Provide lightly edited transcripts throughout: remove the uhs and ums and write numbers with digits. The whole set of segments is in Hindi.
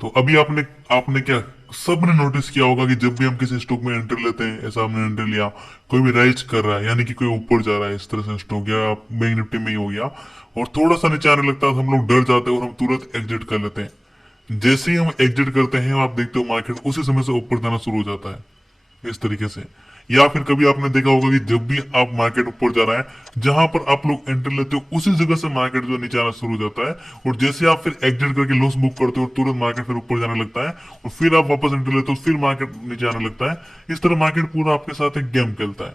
तो अभी आपने आपने क्या सबने नोटिस किया होगा कि जब भी हम किसी स्टॉक में एंट्री लेते हैं, ऐसा हमने एंट्री लिया, कोई भी राइज कर रहा है यानी कि कोई ऊपर जा रहा है, इस तरह से स्टॉक या बैंक निफ्टी में ही हो गया, और थोड़ा सा नीचे आने लगता है तो हम लोग डर जाते हैं और हम तुरंत एग्जिट कर लेते हैं। जैसे ही हम एग्जिट करते हैं आप देखते हो मार्केट उसी समय से ऊपर जाना शुरू हो जाता है इस तरीके से। या फिर कभी आपने देखा होगा कि जब भी आप मार्केट ऊपर जा रहा है, जहां पर आप लोग एंट्री लेते हो उसी जगह से मार्केट जो नीचे आना शुरू हो जाता है, और जैसे आप फिर एग्जिट करके लॉस बुक करते हो तुरंत मार्केट फिर ऊपर जाने लगता है, और फिर आप वापस एंट्री लेते हो फिर मार्केट नीचे आने लगता है। इस तरह मार्केट पूरा आपके साथ एक गेम खेलता है।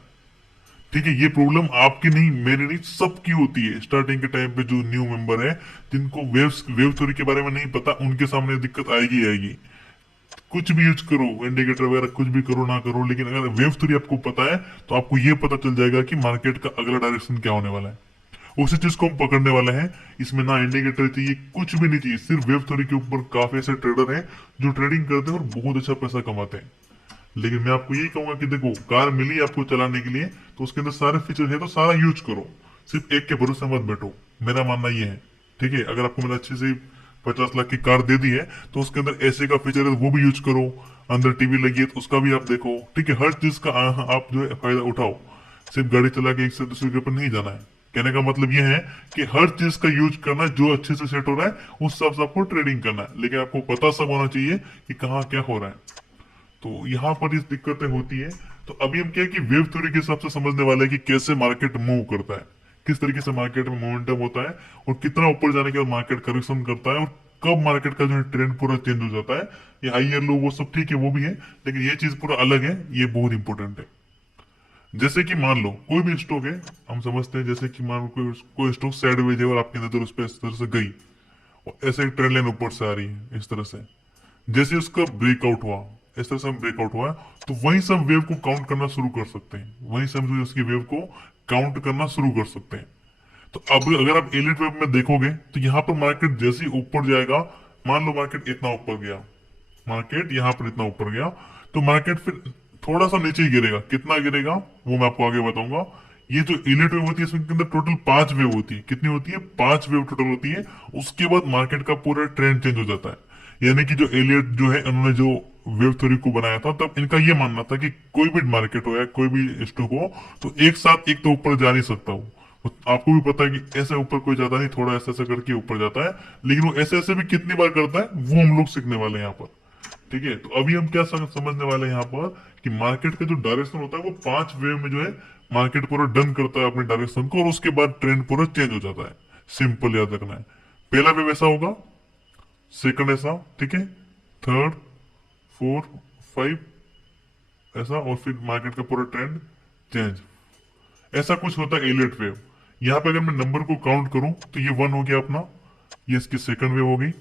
ठीक है, ये प्रॉब्लम आपकी नहीं, मेरी नहीं, सबकी होती है स्टार्टिंग के टाइम पे। जो न्यू मेंबर है, जिनको वेव थ्योरी के बारे में नहीं पता, उनके सामने दिक्कत आएगी ही आएगी। कुछ भी यूज करो, इंडिकेटर वगैरह कुछ भी करो ना करो, लेकिन अगर वेव थ्योरी आपको पता है तो आपको ये पता चल जाएगा कि मार्केट का अगला डायरेक्शन क्या होने वाला है। उसी चीज को हम पकड़ने वाले हैं। इसमें ना इंडिकेटर चाहिए, कुछ भी नहीं चाहिए, सिर्फ वेव थ्योरी के ऊपर काफी ऐसे ट्रेडर हैं जो ट्रेडिंग करते हैं और बहुत अच्छा पैसा कमाते हैं। लेकिन मैं आपको यही कहूंगा कि देखो, कार मिली आपको चलाने के लिए तो उसके अंदर सारे फीचर है तो सारा यूज करो, सिर्फ एक के भरोसे मत बैठो। मेरा मानना ये है। ठीक है, अगर आपको मैंने अच्छी से 50 लाख की कार दे दी है तो उसके अंदर एसी का फीचर है तो वो भी यूज करो, अंदर टीवी लगी है तो उसका भी आप देखो। ठीक है, हर चीज का आप जो है फायदा उठाओ। सिर्फ गाड़ी चला के एक से दूसरे के ऊपर नहीं जाना है। कहने का मतलब यह है कि हर चीज का यूज करना है, जो अच्छे से सेट हो रहा है उस हिसाब से आपको ट्रेडिंग करना है, लेकिन आपको पता सब होना चाहिए कि कहाँ क्या हो रहा है। तो यहाँ पर इस दिक्कतें होती है। तो अभी हम क्या है कि वेव थ्योरी के हिसाब से समझने वाले हैं कि कैसे मार्केट मूव करता है, किस तरीके से मार्केट में मोमेंटम होता है, और कितना ऊपर जाने के बाद मार्केट करेक्शन करता है, और कब मार्केट का जो है ट्रेंड पूरा चेंज हो जाता है। ये हाई लो वो सब ठीक है, वो भी है, लेकिन ये चीज पूरा अलग है, ये बहुत इंपॉर्टेंट है। जैसे कि मान लो कोई भी स्टॉक है, हम समझते हैं जैसे कि मान लो कोई स्टॉक साइडवेज है और आपकी नजर उस पर इस तरह से गई, और ऐसे एक ट्रेंड लाइन ऊपर से आ रही है इस तरह से। जैसे उसका ब्रेकआउट हुआ, इस तरह से हम ब्रेकआउट हुआ, तो वहीं से हम वेव को काउंट करना शुरू कर सकते हैं, वहीं से हम जो है उसकी वेव को काउंट करना शुरू कर सकते हैं। तो अब अगर आप एलिट वेव में देखोगे तो यहाँ पर मार्केट जैसे ही ऊपर जाएगा, मान लो मार्केट इतना ऊपर गया, मार्केट यहाँ पर इतना ऊपर गया, तो मार्केट फिर थोड़ा सा नीचे ही गिरेगा। कितना गिरेगा वो मैं आपको आगे बताऊंगा। ये जो इलिट वेव होती है इसमें के अंदर टोटल 5 वेव होती है। कितनी होती है? 5 वेव टोटल होती है। उसके बाद मार्केट का पूरा ट्रेंड चेंज हो जाता है। यानी कि जो एलियट जो है, उन्होंने जो वेव थ्योरी को बनाया था, तब इनका ये मानना था कि कोई भी मार्केट हो या कोई भी स्टॉक हो, तो एक साथ एक तो ऊपर जा नहीं सकता वो। आपको भी पता है कि ऐसे ऊपर कोई जाता नहीं, थोड़ा ऐसा ऐसा करके ऊपर जाता है, लेकिन वो ऐसे ऐसे भी कितनी बार करता है वो हम लोग सीखने वाले हैं यहाँ पर। ठीक है, तो अभी हम क्या समझने वाले हैं यहाँ पर कि मार्केट का जो डायरेक्शन होता है वो 5 वेव में जो है मार्केट पूरा डन करता है अपने डायरेक्शन को, और उसके बाद ट्रेंड पूरा चेंज हो जाता है। सिंपल याद रखना है। पहला वेव ऐसा होगा, सेकंड ऐसा, ठीक है, थर्ड, फोर, फाइव ऐसा, और फिर मार्केट का पूरा ट्रेंड चेंज। ऐसा कुछ होता है एलियट वेव। यहाँ पे अगर मैं नंबर को काउंट करूं तो ये 1 हो गया अपना, ये इसकी सेकंड वेव हो गई,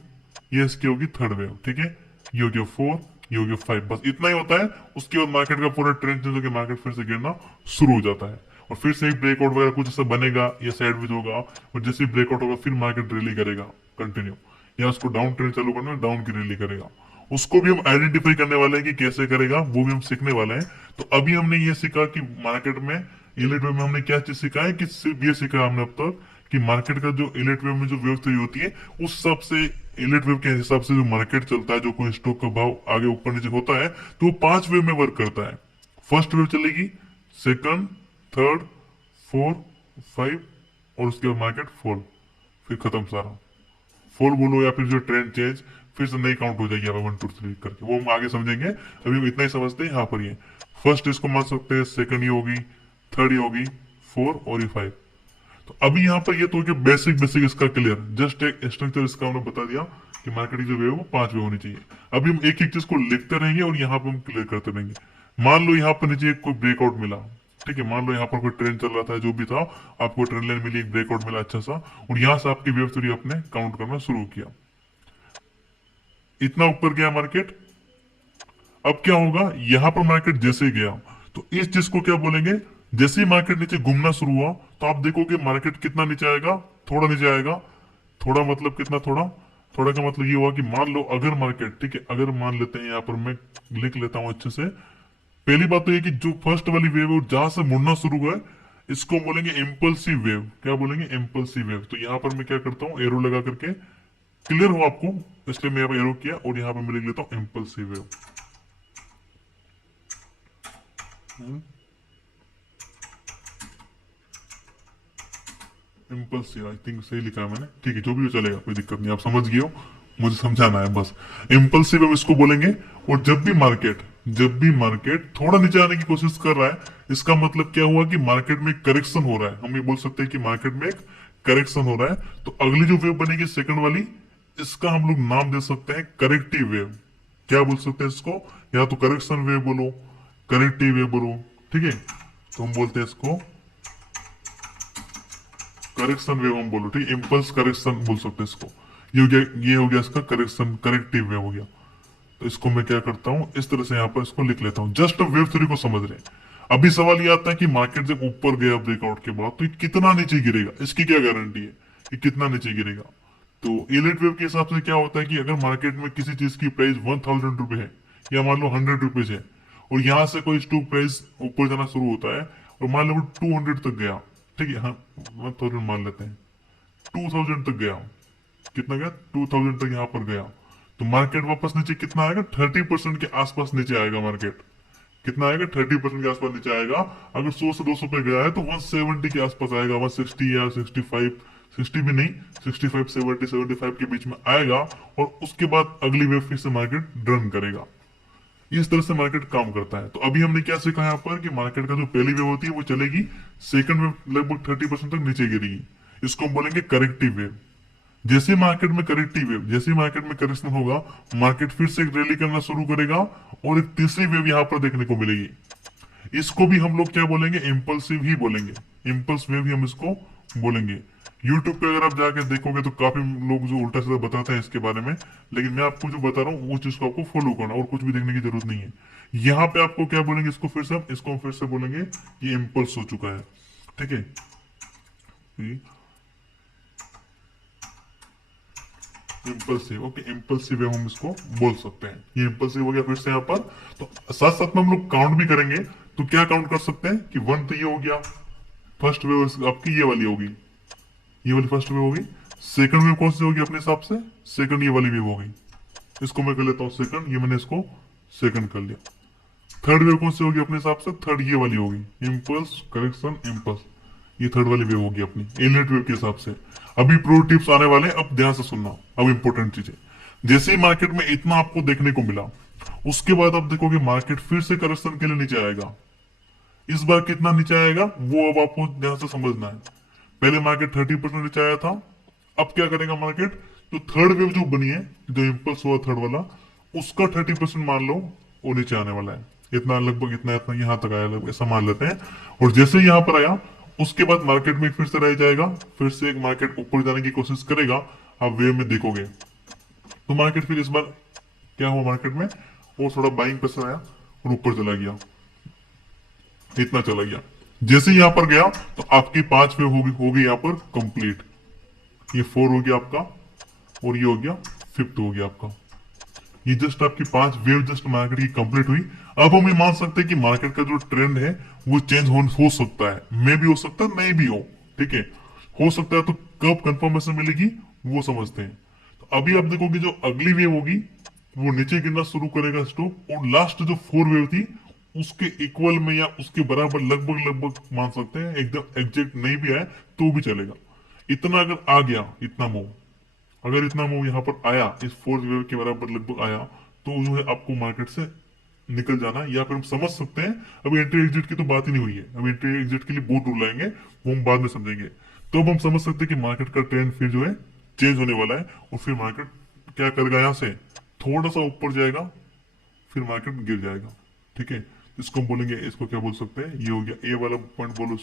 ये इसकी होगी थर्ड वेव, ठीक है, ये हो गया 4, ये हो गया 5, बस इतना ही होता है। उसके बाद मार्केट का पूरा ट्रेंड चेंज होकर मार्केट फिर से गिरना शुरू हो जाता है, और फिर से एक ब्रेकआउट वगैरह कुछ ऐसा बनेगा या साइडवेज होगा, और जैसे ब्रेकआउट होगा फिर मार्केट रैली करेगा कंटिन्यू, या उसको डाउन ट्रेंड चालू करना, डाउन की रैली करेगा। उसको भी हम आइडेंटिफाई करने वाले हैं कि कैसे करेगा, वो भी हम सीखने वाले हैं। तो अभी हमने ये सीखा कि मार्केट में इलेट वेव में हमने क्या चीज सीखा है, कि सिर्फ ये सीखा हमने अब तक कि मार्केट का जो इलेट वेव में जो वेव थ्योरी होती है, उस हिसाब से इलेट वेव के हिसाब से जो मार्केट चलता है, जो कोई स्टॉक का भाव आगे ऊपर नीचे होता है, तो वो 5 वेव में वर्क करता है। फर्स्ट वेव चलेगी, सेकंड, थर्ड, फोर, फाइव, और उसके बाद मार्केट फॉल, फिर खत्म सारा। फॉल बोलो या फिर जो ट्रेंड चेंज, फिर से नई काउंट हो जाएगी यहाँ पे 1 2 3 करके, वो हम आगे समझेंगे। अभी हम इतना ही समझते हैं यहाँ पर। ये फर्स्ट इसको मान सकते हैं, सेकंड ये होगी, थर्ड ये होगी, 4, और ये 5। तो अभी यहाँ पर ये तो कि बेसिक बेसिक इसका क्लियर, जस्ट एक स्ट्रक्चर इसका हमने बता दिया कि मार्केट की जो वे वो 5 वे होनी चाहिए। अभी हम एक एक चीज को लिखते रहेंगे और यहाँ पे हम क्लियर करते रहेंगे। मान लो यहाँ पर नीचे कोई ब्रेकआउट मिला, ठीक है, मान लो यहाँ पर कोई ट्रेंड चल रहा था, जो भी था, आपको ट्रेंड लाइन मिली, एक ब्रेकआउट मिला अच्छा सा, और यहाँ से आपकी वेव थ्योरी आपने काउंट करना शुरू किया। इतना ऊपर गया मार्केट, अब क्या होगा, यहाँ पर मार्केट जैसे ही गया, तो इस चीज को क्या बोलेंगे, जैसे ही मार्केट नीचे घूमना शुरू हुआ तो आप देखोगे मार्केट कितना नीचे आएगा, थोड़ा नीचे आएगा। थोड़ा मतलब कितना थोड़ा, थोड़ा का मतलब ये हुआ कि मान लो अगर मार्केट, ठीक है, अगर मान लेते हैं, यहाँ पर मैं लिख लेता हूं अच्छे से। पहली बात तो ये कि जो फर्स्ट वाली वेव है जहां से मुड़ना शुरू हुआ है, इसको बोलेंगे इम्पल्सिव वेव। क्या बोलेंगे? Impulsive wave. तो यहाँ पर मैं क्या करता हूँ, एरो लगा करके क्लियर हो आपको? इसलिए मैं यहाँ पे एरो किया और यहाँ पे मैं लिख लेता हूँ impulsive wave. Impulsive, I think सही लिखा है मैंने, ठीक है जो भी हो चलेगा, कोई दिक्कत नहीं, आप समझ गए हो, मुझे समझाना है बस। इम्पल्सिव हम इसको बोलेंगे। और जब भी मार्केट थोड़ा नीचे आने की कोशिश कर रहा है, इसका मतलब क्या हुआ कि मार्केट में करेक्शन हो रहा है। हम ये बोल सकते हैं कि मार्केट में एक करेक्शन हो रहा है। तो अगली जो वेव बनेगी सेकंड वाली, इसका हम लोग नाम दे सकते हैं करेक्टिव वेव। क्या बोल सकते हैं इसको? या तो करेक्शन वेव बोलो, करेक्टिव वेव बोलो, ठीक है। तो हम बोलते हैं इसको करेक्शन वेव, हम बोलो ठीक है, इम्पल्स करेक्शन बोल सकते हैं इसको। ये हो गया इसका करेक्शन, करेक्टिव वेव हो गया। तो इसको मैं क्या करता हूँ, इस तरह से यहाँ पर इसको लिख लेता हूँ, जस्ट वेव थ्योरी को समझ रहे हैं। अभी सवाल ये आता है कि मार्केट जब ऊपर गया ब्रेकआउट के बाद, तो ये कितना नीचे गिरेगा, इसकी क्या गारंटी है कि कितना नीचे गिरेगा। तो एलिट वेव के हिसाब से क्या होता है कि अगर मार्केट में किसी चीज की प्राइस 1000 रुपए है, या मान लो 100 रुपीज है, और यहाँ से कोई स्टॉक प्राइस ऊपर जाना शुरू होता है, और मान लो 200 तक गया, ठीक है, हाँ 1000 मान लेते हैं, 2000 तक गया, कितना गया 2000 तक यहाँ पर गया, तो मार्केट वापस नीचे कितना आएगा, 30% के आसपास नीचे आएगा मार्केट। कितना आएगा, 30% के आसपास नीचे आएगा। अगर 100 से 200 पे गया है तो 170 के आसपास आएगा, 160 या 65, 60 भी नहीं, 65 70 75 के बीच में आएगा। और उसके बाद अगली वेव फिर से मार्केट रन करेगा। इस तरह से मार्केट काम करता है। तो अभी हमने क्या सीखा यहाँ पर कि मार्केट का जो पहली वेव होती है वो चलेगी, सेकंड वेव लगभग 30% तक नीचे गिरेगी, इसको हम बोलेंगे करेक्टिव वेव। जैसे मार्केट में करेक्टिव वेव, जैसे मार्केट में करेक्शन होगा, मार्केट फिर से एक रैली करना शुरू करेगा, और एक तीसरी वेव यहाँ पर देखने को मिलेगी। इसको भी हम लोग क्या बोलेंगे, इम्पल्सिव ही बोलेंगे, इम्पल्स वेव ही हम इसको बोलेंगे। यूट्यूब पे अगर आप जाके देखोगे तो काफी लोग जो उल्टा सीधा बताते हैं इसके बारे में, लेकिन मैं आपको जो बता रहा हूँ वो चीज को आपको फॉलो करना, और कुछ भी देखने की जरूरत नहीं है। यहाँ पे आपको क्या बोलेंगे, इसको फिर से बोलेंगे ये इम्पल्स हो चुका है, ठीक है। इम्पल्सिव, ओके, इम्पल्सिव हम इसको बोल सकते हैं। ये इम्पल्सिव हो गया फिर से यहाँ पर। तो साथ साथ में हम लोग काउंट भी करेंगे। तो क्या काउंट कर सकते हैं कि वन तो ये हो गया, फर्स्ट वेव आपकी ये वाली होगी, ये वाली फर्स्ट वेव होगी। सेकंड वेव कौन सी होगी अपने हिसाब से, सेकंड ये वाली वेव होगी, इसको मैं कर लेता हूँ सेकंड, ये मैंने इसको सेकंड कर लिया। थर्ड वेव कौन सी होगी अपने हिसाब से, थर्ड ये वाली होगी, इम्पल्स करेक्शन इम्पल्स, ये थर्ड वाली वेव होगी अपनी एलियट वेव के हिसाब से। अभी प्रो टिप्स आने वाले, अब ध्यान से सुनना, अब इंपॉर्टेंट चीजें। जैसे ही मार्केट में इतना आपको देखने को मिला, उसके बाद आप देखोगे मार्केट फिर से करेक्शन के लिए नीचे आएगा। इस बार कितना नीचे आएगा वो अब आपको ध्यान से समझना है। पहले मार्केट 30% नीचे आया था, अब क्या करेगा मार्केट, जो थर्ड वेव जो बनी है, जो इम्पल्स हुआ थर्ड वाला, उसका 30% मान लो वो नीचे आने वाला है। इतना लगभग इतना इतना यहाँ तक आया, लगभग ऐसा मान लेते हैं। और जैसे ही यहाँ पर आया, उसके बाद मार्केट में फिर से रह जाएगा, फिर से एक मार्केट ऊपर जाने की कोशिश करेगा। आप वेव में देखोगे तो मार्केट फिर इस बार क्या हुआ, मार्केट में वो थोड़ा बाइंग प्रेशर आया और ऊपर चला गया, इतना चला गया। जैसे यहाँ पर गया तो आपकी 5 वेव होगी यहाँ पर कंप्लीट। ये 4 हो गया आपका, और ये हो गया 5th हो गया आपका। ये जस्ट आपकी 5 वेव जस्ट मार्केट की कंप्लीट हुई। अब हम ये मान सकते हैं कि मार्केट का जो ट्रेंड है वो चेंज हो सकता है, मे भी हो सकता है, नहीं भी हो, ठीक है, हो सकता है। तो कब कंफर्मेशन मिलेगी वो समझते हैं। तो अभी आप देखोगे जो अगली वेव होगी वो नीचे गिरना शुरू करेगा स्टॉक, और लास्ट जो 4 वेव थी उसके इक्वल में या उसके बराबर लगभग लगभग मान सकते हैं, एकदम एग्जैक्ट नहीं भी आए तो भी चलेगा। इतना अगर आ गया, इतना मूव, अगर इतना मूव यहाँ पर आया, इस 4th वेव के बराबर लगभग आया, तो जो है आपको मार्केट से निकल जाना, या फिर हम समझ सकते हैं, अभी एंट्री एग्जिट की तो बात ही नहीं हुई है, अभी एंट्री एग्जिट के लिए बहुत रूल आएंगे, वो हम बाद में समझेंगे। तो अब हम समझ सकते हैं कि मार्केट का ट्रेंड फिर जो है चेंज होने वाला है, और फिर मार्केट क्या करेगा, यहाँ से थोड़ा सा ऊपर जाएगा, फिर मार्केट गिर जाएगा, ठीक है। इसको हम बोलेंगे, इसको क्या बोल सकते हैं, ये हो गया ए वाला पॉइंट बोलो,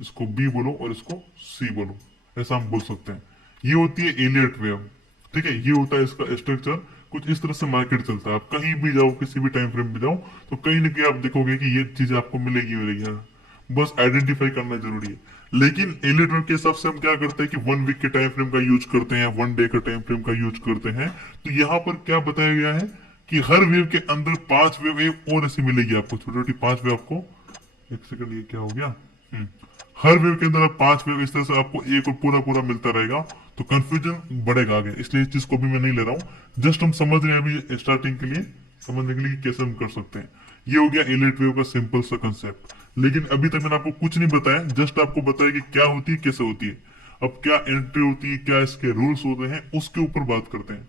इसको बी बोलो, और इसको सी बोलो, ऐसा हम बोल सकते हैं। ये होती है एलियट वेव, ठीक है। ये होता है इसका स्ट्रक्चर, कुछ इस तरह से मार्केट चलता है। आप कहीं भी जाओ, किसी भी टाइम फ्रेम में जाओ, तो कहीं ना कहीं आप देखोगे कि ये चीज आपको मिलेगी। बस आइडेंटिफाई करना जरूरी है। लेकिन एलियट वेव के हिसाब से हम क्या करते हैं कि 1 वीक के टाइम फ्रेम का यूज करते हैं, 1 डे का टाइम फ्रेम का यूज करते हैं। तो यहाँ पर क्या बताया गया है कि हर वेव के अंदर 5 वेव एक और ऐसी मिलेगी आपको, छोटी छोटी 5 वेव आपको। एक सेकंड, ये क्या हो गया, हर वेव के अंदर आप 5 वेव इस तरह से आपको एक और पूरा पूरा मिलता रहेगा। तो कंफ्यूजन बढ़ेगा आगे, इसलिए इस चीज को भी मैं नहीं ले रहा हूँ। जस्ट हम समझ रहे हैं अभी स्टार्टिंग के लिए, समझने के लिए कि कैसे हम कर सकते हैं। ये हो गया इलेट वेव का सिंपल सा कंसेप्ट। लेकिन अभी तक मैंने आपको कुछ नहीं बताया, जस्ट आपको बताया कि क्या होती है, कैसे होती है। अब क्या एंट्री होती है, क्या इसके रूल्स होते हैं, उसके ऊपर बात करते हैं।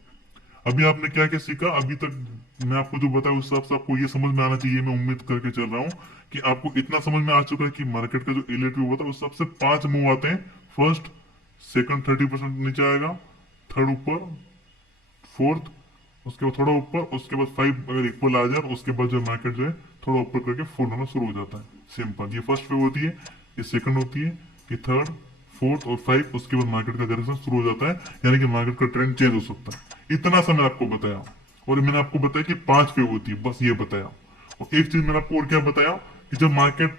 अभी आपने क्या क्या सीखा अभी तक, मैं आपको जो बताया उस हिसाब से आपको ये समझ में आना चाहिए, मैं उम्मीद करके चल रहा हूँ कि आपको इतना समझ में आ चुका है कि मार्केट का जो इलेट व्यू होता है उस हिसाब से 5 मूव आते हैं। फर्स्ट, सेकंड 30% नीचे आएगा, थर्ड ऊपर, फोर्थ उसके बाद थोड़ा ऊपर, उसके बाद 5 अगर इक्वल आ जाए, उसके बाद जो मार्केट जो है थोड़ा ऊपर करके फुल होना शुरू हो जाता है। सिंपल, ये फर्स्ट वेव होती है, ये सेकंड होती है, ये थर्ड, फोर्थ और 5, उसके बाद मार्केट का डायरेक्शन शुरू हो जाता है, यानी कि मार्केट का ट्रेंड चेंज हो सकता है। इतना सा मैंने आपको बताया, और मैंने आपको बताया कि 5 वेव होती है, बस ये बताया। और एक चीज मैंने आपको और क्या बताया कि जब मार्केट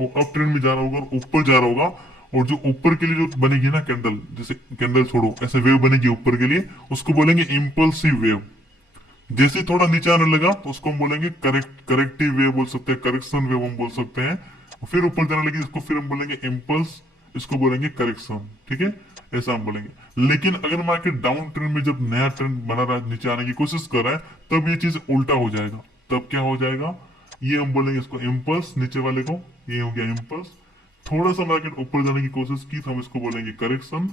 अप ट्रेंड में जा रहा होगा और ऊपर जा रहा होगा, और जो ऊपर के लिए जो बनेगी ना कैंडल, जैसे कैंडल छोड़ो, ऐसे वेव बनेगी ऊपर के लिए, उसको बोलेंगे इम्पल्सिव वेव। जैसे ही थोड़ा नीचे आने लगा तो उसको हम बोलेंगे करेक्टिव वेव बोल सकते हैं, करेक्शन वेव हम बोल सकते हैं। फिर ऊपर जाने लगी इसको फिर हम बोलेंगे इम्पल्स, इसको बोलेंगे करेक्शन। ठीक है, ऐसा हम बोलेंगे। लेकिन अगर मार्केट डाउन ट्रेंड में जब नया ट्रेंड बना रहा है, नीचे आने की कोशिश कर रहा है, तब ये चीज उल्टा हो जाएगा। तब क्या हो जाएगा, ये हम बोलेंगे इसको इम्पल्स, नीचे वाले को, ये हो गया इम्पल्स। थोड़ा सा मार्केट ऊपर जाने की कोशिश की तो हम इसको बोलेंगे करेक्शन,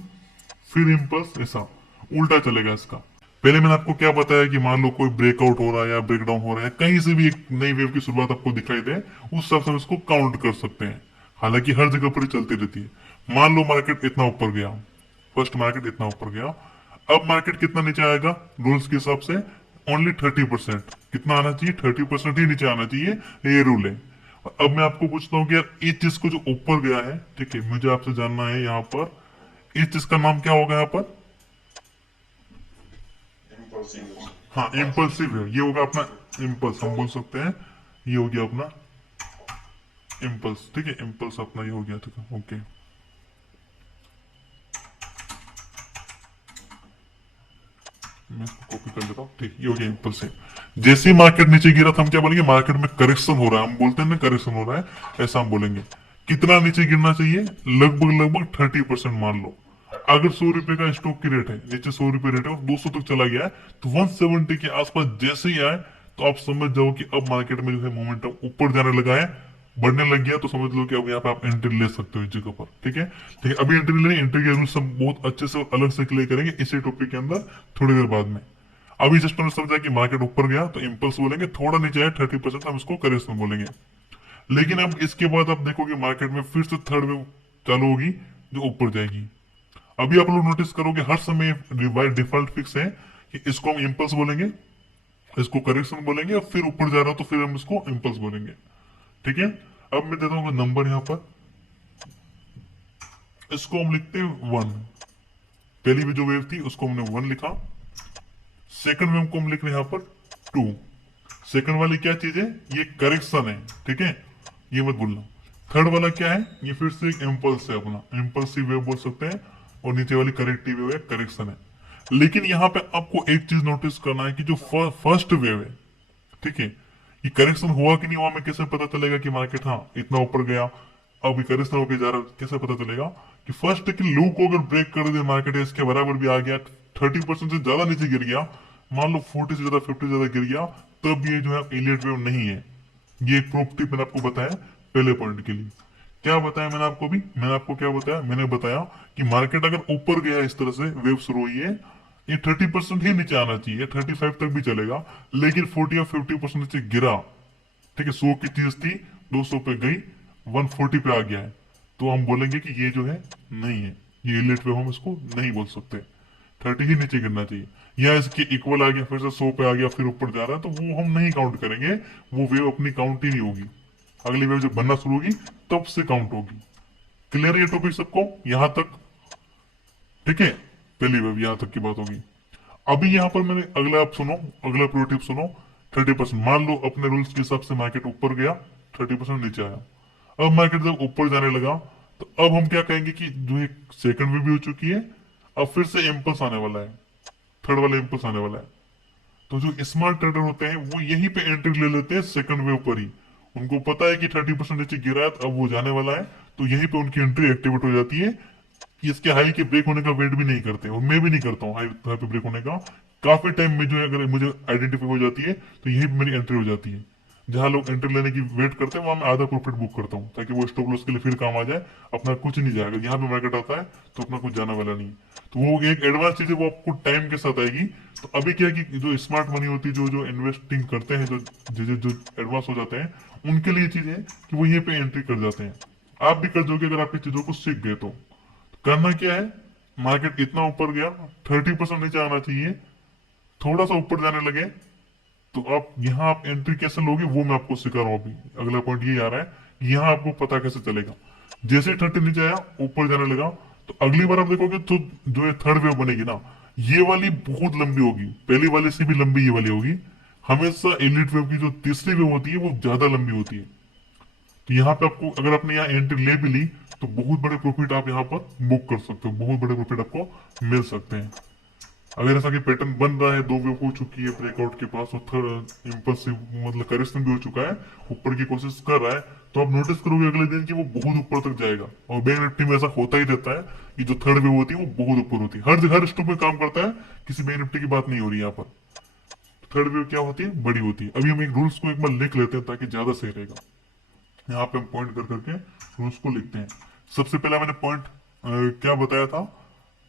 फिर इम्पल्स, ऐसा उल्टा चलेगा इसका। पहले मैंने आपको क्या बताया कि मान लो कोई ब्रेकआउट हो रहा है या ब्रेकडाउन हो रहा है, कहीं से भी एक नई वेव की शुरुआत आपको दिखाई दे, उस हिसाब से हम इसको काउंट कर सकते हैं। हालांकि हर जगह पर ही चलती रहती है। मान लो मार्केट इतना ऊपर गया, फर्स्ट मार्केट इतना ऊपर गया, अब मार्केट कितना नीचे आएगा रूल्स के हिसाब से, ओनली 30%। कितना आना चाहिए, 30% ही नीचे आना चाहिए, ये रूल है। अब मैं आपको पूछता हूँ कि यार इस चीज को जो ऊपर गया है, ठीक है, मुझे आपसे जानना है यहाँ पर इस चीज का नाम क्या होगा यहाँ पर। हाँ, इम्पल्सिव है, ये होगा अपना इम्पल्स, हम बोल सकते हैं ये हो गया अपना इम्पल्स। ठीक है, इम्पल्स अपना ये हो गया, ठीक है, ओके। मैं इसको कॉपी कर लेता हूँ, ठीक, ये हो गया इम्पल्सिव। जैसे ही मार्केट नीचे गिरा था हम क्या बोलेंगे, मार्केट में करेक्शन हो रहा है, हम बोलते हैं ना करेक्शन हो रहा है, ऐसा हम बोलेंगे। कितना नीचे गिरना चाहिए, लगभग लगभग 30% मान लो। अगर 100 रुपए का स्टॉक की रेट है, नीचे 100 रुपए रेट है और 200 तक चला गया है, तो 170 के आसपास जैसे ही आए तो आप समझ जाओ कि अब मार्केट में जो है मोमेंटम ऊपर जाने लगा है, बढ़ने लग गया, तो समझ लो कि अब यहाँ पे आप एंट्री ले सकते हो इस जगह पर। ठीक है, ठीक है, अभी एंट्री लेनी, एंट्री के रूल सब बहुत अच्छे से अलग से क्लियर करेंगे इसी टॉपिक के अंदर थोड़ी देर बाद में। अभी जस्ट हमने समझा कि मार्केट ऊपर गया तो इम्पल्स बोलेंगे, थोड़ा नीचे आए 30% हम इसको करेक्शन बोलेंगे। लेकिन अब इसके बाद आप देखोगे मार्केट में फिर से थर्ड वेव चालू होगी जो ऊपर जाएगी। अभी आप लोग नोटिस करोगे हर समय डिफॉल्ट फिक्स है कि इसको हम इम्पल्स बोलेंगे, इसको करेक्शन बोलेंगे, और फिर ऊपर जा रहा हो तो फिर हम इसको इम्पल्स बोलेंगे। ठीक है, अब मैं देता हूँ नंबर यहाँ पर, इसको हम लिखते हैं 1। पहली भी जो वेव थी उसको हमने 1 लिखा, सेकंड वेव को हम लिख रहे हैं यहाँ पर 2। सेकंड वाली क्या चीज है, ये करेक्शन है, ठीक है, ये मत भूलना। थर्ड वाला क्या है, ये फिर से एक इम्पल्स है, अपना इम्पल्सिव वेव बोल सकते हैं, और नीचे वाली करेक्टिव वेव है, करेक्शन है। लेकिन यहाँ पे आपको एक चीज नोटिस करना है कि जो फर्स्ट वेव है, ठीक है, ये करेक्शन हुआ कि नहीं हुआ, हमें कैसे पता चलेगा कि मार्केट हाँ इतना ऊपर गया, अब करेक्शन होकर जा रहा है, कैसे पता चलेगा कि फर्स्ट की लो को अगर ब्रेक कर दे मार्केट, इसके बराबर भी आ गया, 30% से ज्यादा नीचे गिर गया, मान लो 40 से ज्यादा 50 से ज्यादा गिर गया, तब ये जो है इलियट वेव नहीं है। ये एक प्रूफ टिप मैंने आपको बताया पहले पॉइंट के लिए। क्या बताया मैंने आपको भी, मैंने आपको क्या बताया, मैंने बताया कि मार्केट अगर ऊपर गया इस तरह से वेव शुरू हुई है, ये 30% ही नीचे आना चाहिए, 35 तक भी चलेगा, लेकिन 40 या 50% नीचे गिरा, ठीक है, 100 की चीज थी 200 पे गई, 140 पे आ गया है, तो हम बोलेंगे कि ये जो है नहीं है, ये इलियट वेव हम इसको नहीं बोल सकते, 30 ही नीचे गिरना चाहिए। या इसके इक्वल आ गया, फिर से 100 पे आ गया, फिर ऊपर जा रहा है, तो वो हम नहीं काउंट करेंगे, वो वेव अपनी काउंट ही नहीं होगी। अगली वेव जब बनना शुरू होगी तब से काउंट होगी। क्लियर ये टॉपिक सबको यहां तक, ठीक है, पहली वेव यहां तक की बात होगी। अभी यहाँ पर मैंने अगला, आप सुनो, अगला प्रो टिप सुनो। 30% मान लो अपने रूल्स के हिसाब से मार्केट ऊपर गया, 30% नीचे आया। अब मार्केट जब ऊपर जाने लगा तो अब हम क्या कहेंगे कि जो एक सेकंड वेव भी हो चुकी है, अब फिर से इम्पल्स आने वाला है, थर्ड वाला इम्पल्स आने वाला है। तो जो स्मार्ट ट्रेडर होते हैं वो यहीं पे एंट्री ले लेते हैं सेकंड वेव पर ही। उनको पता है कि 30% नीचे गिरा है, अब वो जाने वाला है, तो यहीं पे उनकी एंट्री एक्टिवेट हो जाती है। कि इसके हाई के ब्रेक होने का वेट भी नहीं करते, और मैं भी नहीं करता हूँ हाई हाई पे ब्रेक होने का। काफी टाइम में जो है अगर मुझे आइडेंटिफाई हो जाती है तो यही पे मेरी एंट्री हो जाती है। जहां लोग एंट्री लेने की वेट करते हैं वहां मैं आधा प्रॉफिट बुक करता हूँ, ताकि वो स्टॉप लॉस के लिए फिर काम आ जाए। अपना कुछ नहीं जाएगा, यहाँ पे मार्केट आता है तो अपना कुछ जाने वाला नहीं। तो वो एक एडवांस चीज है, वो आपको टाइम के साथ आएगी। तो अभी क्या है कि जो स्मार्ट मनी होती है, जो जो इन्वेस्टिंग करते हैं, जो एडवांस हो जाते हैं, उनके लिए चीज है कि वो ये पे एंट्री कर जाते हैं। आप भी कर दोगे अगर आपकी चीजों को सीख गए तो। करना क्या है, मार्केट इतना ऊपर गया, 30% नीचे आना चाहिए, थोड़ा सा ऊपर जाने लगे तो आप यहाँ आप एंट्री कैसे लोगे वो मैं आपको सिखा रहा हूँ। अभी अगला पॉइंट ये आ रहा है, यहाँ आपको पता कैसे चलेगा। जैसे 30 नीचे आया, ऊपर जाने लगा, तो अगली बार आप देखोगे तो जो है थर्ड वेव बनेगी ना, ये वाली बहुत लंबी होगी, पहली वाले से भी लंबी ये वाली होगी। हमेशा एलिट वेव की जो तीसरी वेव होती है वो ज्यादा लंबी होती है। तो यहाँ पे आपको, अगर आपने यहाँ एंट्री ले भी ली, तो बहुत बड़े प्रॉफिट आप यहाँ पर बुक कर सकते हो, बहुत बड़े प्रॉफिट आपको मिल सकते हैं। अगर ऐसा कि पैटर्न बन रहा है, दो वेव हो चुकी है ब्रेकआउट के पास, और थर्ड इम्पल्सिव मतलब करेक्शन भी हो चुका है, ऊपर की कोशिश कर रहा है, तो आप नोटिस करोगे अगले दिन कि वो बहुत ऊपर तक जाएगा। और बैंक निफ्टी में ऐसा होता ही रहता है कि जो थर्ड वेव होती है वो बहुत ऊपर होती है, हर स्टॉक में काम करता है, किसी बैंक निफ्टी की बात नहीं हो रही यहाँ पर। थर्ड वेव क्या होती है, बड़ी होती है। अभी हम एक रूल्स को एक बार लिख लेते हैं ताकि ज्यादा सही रहेगा। यहाँ पे हम पॉइंट कर करके रूल्स को लिखते हैं। सबसे पहला मैंने पॉइंट क्या बताया था,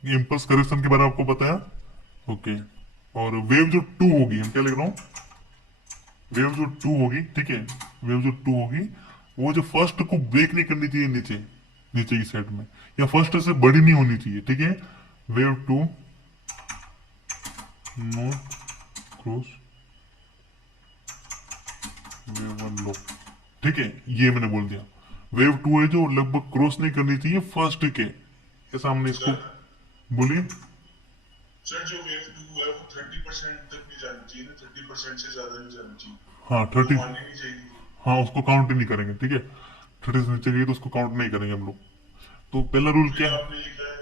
इम्पल्स करेक्शन के बारे में आपको बताया। ओके, और वेव जो टू होगी, हम क्या लिख रहा हूँ, वेव जो टू होगी, ठीक है, वेव जो टू होगी, वो जो फर्स्ट को ब्रेक नहीं करनी चाहिए नीचे, नीचे की साइड में, या फर्स्ट से बड़ी नहीं होनी चाहिए, ठीक है। Wave two not cross wave one लो, ठीक है, ये मैंने बोल दिया। वेव टू है जो लगभग क्रॉस नहीं करनी चाहिए फर्स्ट के, ऐसा हमने इसको बोलिए। सर जो वेव टू है वो 30% तक नहीं जानी चाहिए ना, 30% से ज्यादा नहीं जानी चाहिए, हाँ वो 30, माननी नहीं चाहिए। हाँ उसको काउंट ही नहीं करेंगे, ठीक है। 30 से नीचे गई तो उसको काउंट नहीं करेंगे हम लोग। तो पहला रूल तो ये क्या है, आपने लिखा है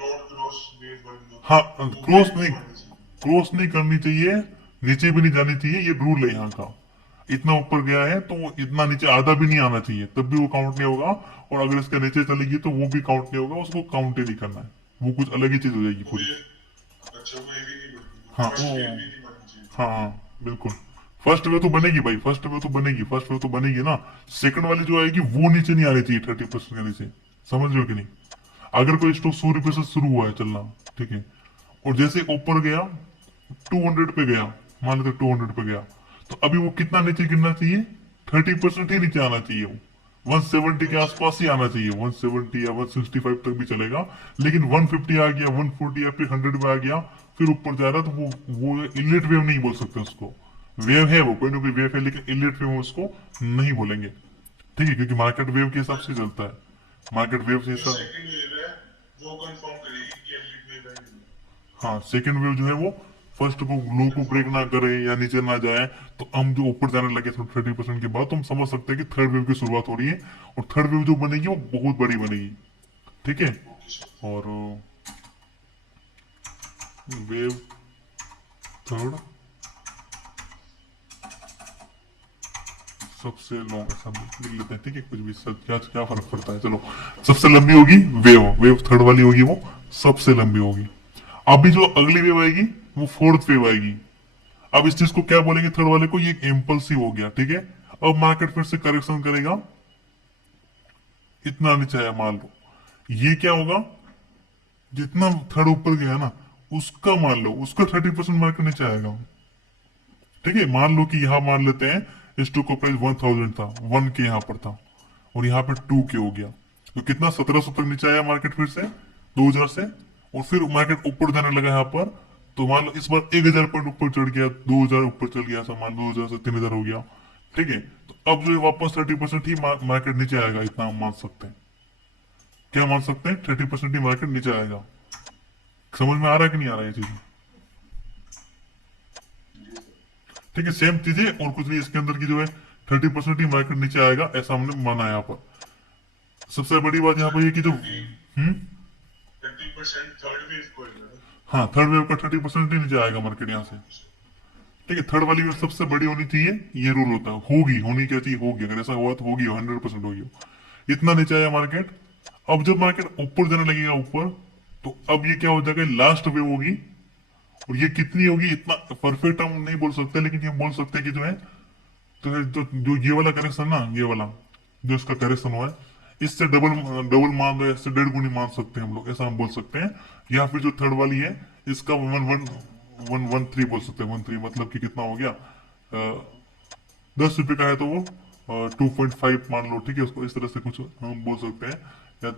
नॉट क्रॉस वेव वन लो, हाँ तो वो क्रॉस वेव नहीं, नहीं माननी चाहिए। क्रॉस नहीं करनी चाहिए, नीचे भी नहीं जानी चाहिए, ये रूल है यहाँ का। इतना ऊपर गया है तो वो इतना नीचे आधा भी नहीं आना चाहिए, तब भी वो काउंट नहीं होगा। और अगर इसके नीचे चलेगी तो वो भी काउंट नहीं होगा, उसको काउंट ही नहीं करना है, वो कुछ अलग ही चीज हो जाएगी तो पूरी। वेव, अच्छा वेव ही नहीं बनती, हाँ फर्स्ट वेव भी नहीं बननी चाहिए। हाँ हाँ, बिल्कुल। फर्स्ट वे तो बनेगी भाई, फर्स्ट वे तो बनेगी, फर्स्ट वे तो बनेगी ना। सेकंड वाली जो आएगी वो नीचे नहीं आनी चाहिए 30% के नीचे, समझ रहे हो कि नहीं। अगर कोई स्टॉक 100 रुपए से शुरू हुआ है चलना, ठीक है, और जैसे ऊपर गया 200 पे गया, मान लेते 200 पे गया, तो अभी वो कितना नीचे गिरना चाहिए, 30% ही नीचे आना चाहिए वो। 170 के अच्छा आसपास ही आना चाहिए, 170 या 165 तक भी चलेगा। लेकिन 150 आ गया, 140 या फिर 100 पे आ गया, फिर ऊपर जा रहा है, तो वो इलिट वेव नहीं बोल सकते उसको। वेव है वो, कोई ना कोई वेव है, लेकिन इलिट वेव उसको नहीं बोलेंगे, ठीक है, क्योंकि मार्केट वेव के हिसाब से चलता है, मार्केट वेव से जो हिसाब। सेकंड वेव है वो कंफर्म करेगी कि एलिट वेव है नहीं। हाँ सेकंड वेव जो है वो फर्स्ट को लो को ब्रेक कंफर्म ना करेगी। करे या नीचे ना जाए, तो हम जो ऊपर जाने लगे 30% के बाद, तो हम समझ सकते हैं कि थर्ड वेव की शुरुआत हो रही है। और थर्ड वेव जो बनेगी वो बहुत बड़ी बनेगी, ठीक है। Okay sir. और वेव थर्ड सबसे लॉन्ग, ऐसा लिख लेते हैं, ठीक है, कुछ भी सब क्या क्या फर्क पड़ता है, चलो। सबसे लंबी होगी वेव, वेव थर्ड वाली होगी वो सबसे लंबी होगी। अभी जो अगली वेव आएगी वो फोर्थ वेव आएगी। अब इस चीज को क्या बोलेंगे, थर्ड वाले को, ये इम्पल्सिव हो गया, ठीक है। अब मार्केट फिर से करेक्शन करेगा, इतना नीचे आया मान लो, ये क्या होगा, जितना थर्ड ऊपर गया ना, उसका मान लो, उसका 30% मार्केट नीचे आएगा, ठीक है। मान लो कि यहाँ मान लेते हैं स्टॉक का प्राइस 1000 था, 1 के यहाँ पर था, और यहाँ पे 2 के हो गया, तो कितना 1700 तक नीचे आया मार्केट फिर से 2000 से। और फिर मार्केट ऊपर जाने लगा यहाँ पर, तो मान लो इस बार 1000 पॉइंट ऊपर चढ़ गया, 2000 ऊपर चल गया, सामान 2000 से 3000 हो गया, ठीक है। तो अब जो है वापस 30% ही मार्केट नीचे आएगा, इतना हम मान सकते हैं। क्या मान सकते हैं, 30% ही मार्केट नीचे आएगा। समझ में आ रहा है कि नहीं आ रहा है ये चीज, ठीक है। सेम चीजें और कुछ नहीं, इसके अंदर की जो है 30% ही मार्केट नीचे आएगा, ऐसा हमने माना है यहाँ पर। सबसे बड़ी बात यहाँ पर ये कि जो 30% थर्ड वेव को है ना। हाँ थर्ड वेव का 30% ही नीचे आएगा मार्केट यहाँ से, ठीक है। थर्ड वाली वेव सबसे बड़ी होनी चाहिए, ये रूल होता है, होगी, होनी क्या चाहिए, होगी, अगर ऐसा हुआ तो होगी, 100% होगी। इतना नीचे आया मार्केट, अब जब मार्केट ऊपर जाने लगेगा ऊपर, तो अब ये क्या हो जाएगा, लास्ट वेव होगी। और ये कितनी होगी इतना परफेक्ट हम नहीं बोल सकते, लेकिन ये बोल सकते हैं कि जो है, तो जो ये वाला करेक्शन ना, ये वाला जो इसका करेक्शन हुआ है, इससे डबल डबल मान दो, इससे 1.5 गुनी मान सकते हैं हम लोग, ऐसा हम बोल सकते हैं। या फिर जो थर्ड वाली है, इसका 1 1 1 1 3 बोल सकते हैं। 1 3 मतलब कि कितना हो गया, 10 रुपए का है तो वो 2.5 मान लो, ठीक है, उसको इस तरह से कुछ हम बोल सकते हैं। या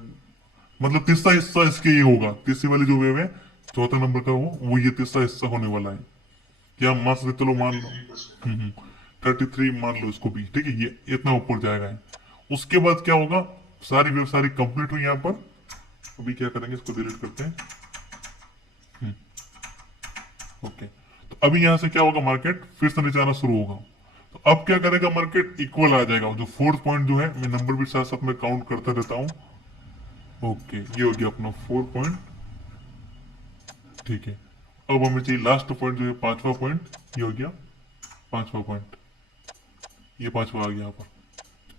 मतलब तीसरा हिस्सा इसके ये होगा, तीसरी वाली जो वेव है, चौथे नंबर का वो ये तीसरा हिस्सा होने वाला है। क्या मान सकते, चलो मान लो 33%। 33 मान लो इसको भी, ठीक है, ये इतना ऊपर जाएगा है। उसके बाद क्या होगा, सारी वेब सारी कंप्लीट हुई यहाँ पर। अभी क्या करेंगे, इसको डिलीट करते हैं। ओके, तो अभी यहाँ से क्या होगा, मार्केट फिर से नीचे आना शुरू होगा। तो अब क्या करेगा, मार्केट इक्वल आ जाएगा। जो फोर्थ पॉइंट जो है, मैं नंबर भी साथ साथ में काउंट करता रहता हूँ। ओके, ये हो गया अपना 4 पॉइंट, ठीक है। अब हमें चाहिए लास्ट पॉइंट जो है, पांचवा पॉइंट, ये हो गया पांचवा पॉइंट, ये पांचवा आ गया यहाँ पर,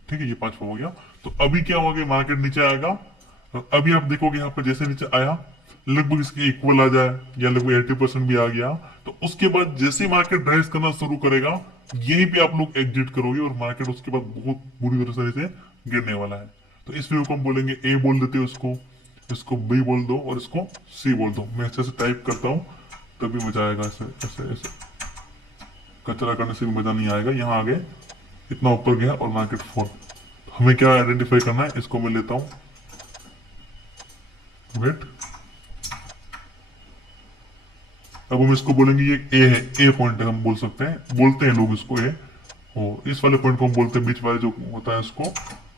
ठीक है, ये पांचवा हो गया। तो अभी क्या होगा, मार्केट नीचे आएगा। और अभी आप देखोगे यहाँ पर जैसे नीचे आया, लगभग इसके इक्वल आ जाए, या लगभग 80% भी आ गया। तो उसके बाद जैसे ही मार्केट राइज करना शुरू करेगा, यहीं पे आप लोग एग्जिट करोगे, और मार्केट उसके बाद बहुत बुरी तरह से गिरने वाला है। तो इस व्यू को हम बोलेंगे ए बोल देते हो, इसको बी बोल दो, और इसको सी बोल दो। मैं अच्छे से टाइप करता हूँ, तभी मजा आएगा। ऐसे ऐसे ऐसे कचरा करने से भी मजा नहीं आएगा। यहाँ आगे इतना ऊपर गया और मार्केट फॉल। हमें क्या आइडेंटिफाई करना है, इसको मैं लेता हूं, वेट। अब हम इसको बोलेंगे ये ए है, ए पॉइंट है, हम बोल सकते हैं, बोलते हैं लोग इसको ए। और इस वाले पॉइंट को हम बोलते हैं, बीच वाले जो होता है इसको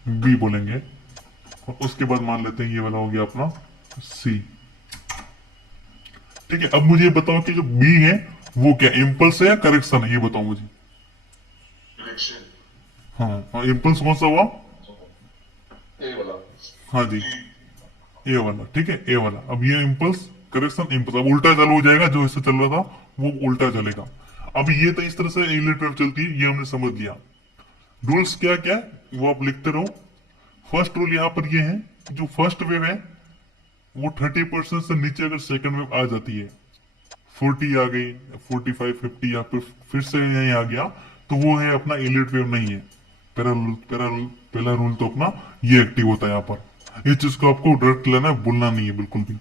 बी बोलेंगे। और उसके बाद मान लेते हैं ये वाला हो गया अपना सी, ठीक है। अब मुझे ये बताओ कि जो बी है वो क्या इम्पल्स है या करेक्शन है, ये बताओ मुझे। करेक्शन। हाँ, इम्पल्स कौन सा हुआ, ए वाला। हाँ जी, ए वाला, ठीक है, ए वाला। अब ये इम्पल्स करेक्शन इम्पल्स, अब उल्टा चालू हो जाएगा, जो ऐसे चल रहा था वो उल्टा चलेगा। अब ये तो इस तरह से यूनिट वेव चलती है, ये हमने समझ लिया। रूल्स क्या क्या है वो आप लिखते रहो। फर्स्ट रूल यहाँ पर ये है कि जो फर्स्ट वेव है वो 30% से नीचे अगर सेकंड वेव आ जाती है, 40 आ गई, 45 50 या फिर से यहीं आ गया, तो वो है अपना इलिट वेव नहीं है। पहला रूल तो अपना ये एक्टिव होता है यहाँ पर। इस चीज को आपको डायरेक्ट लेना है, बोलना नहीं है बिल्कुल भी।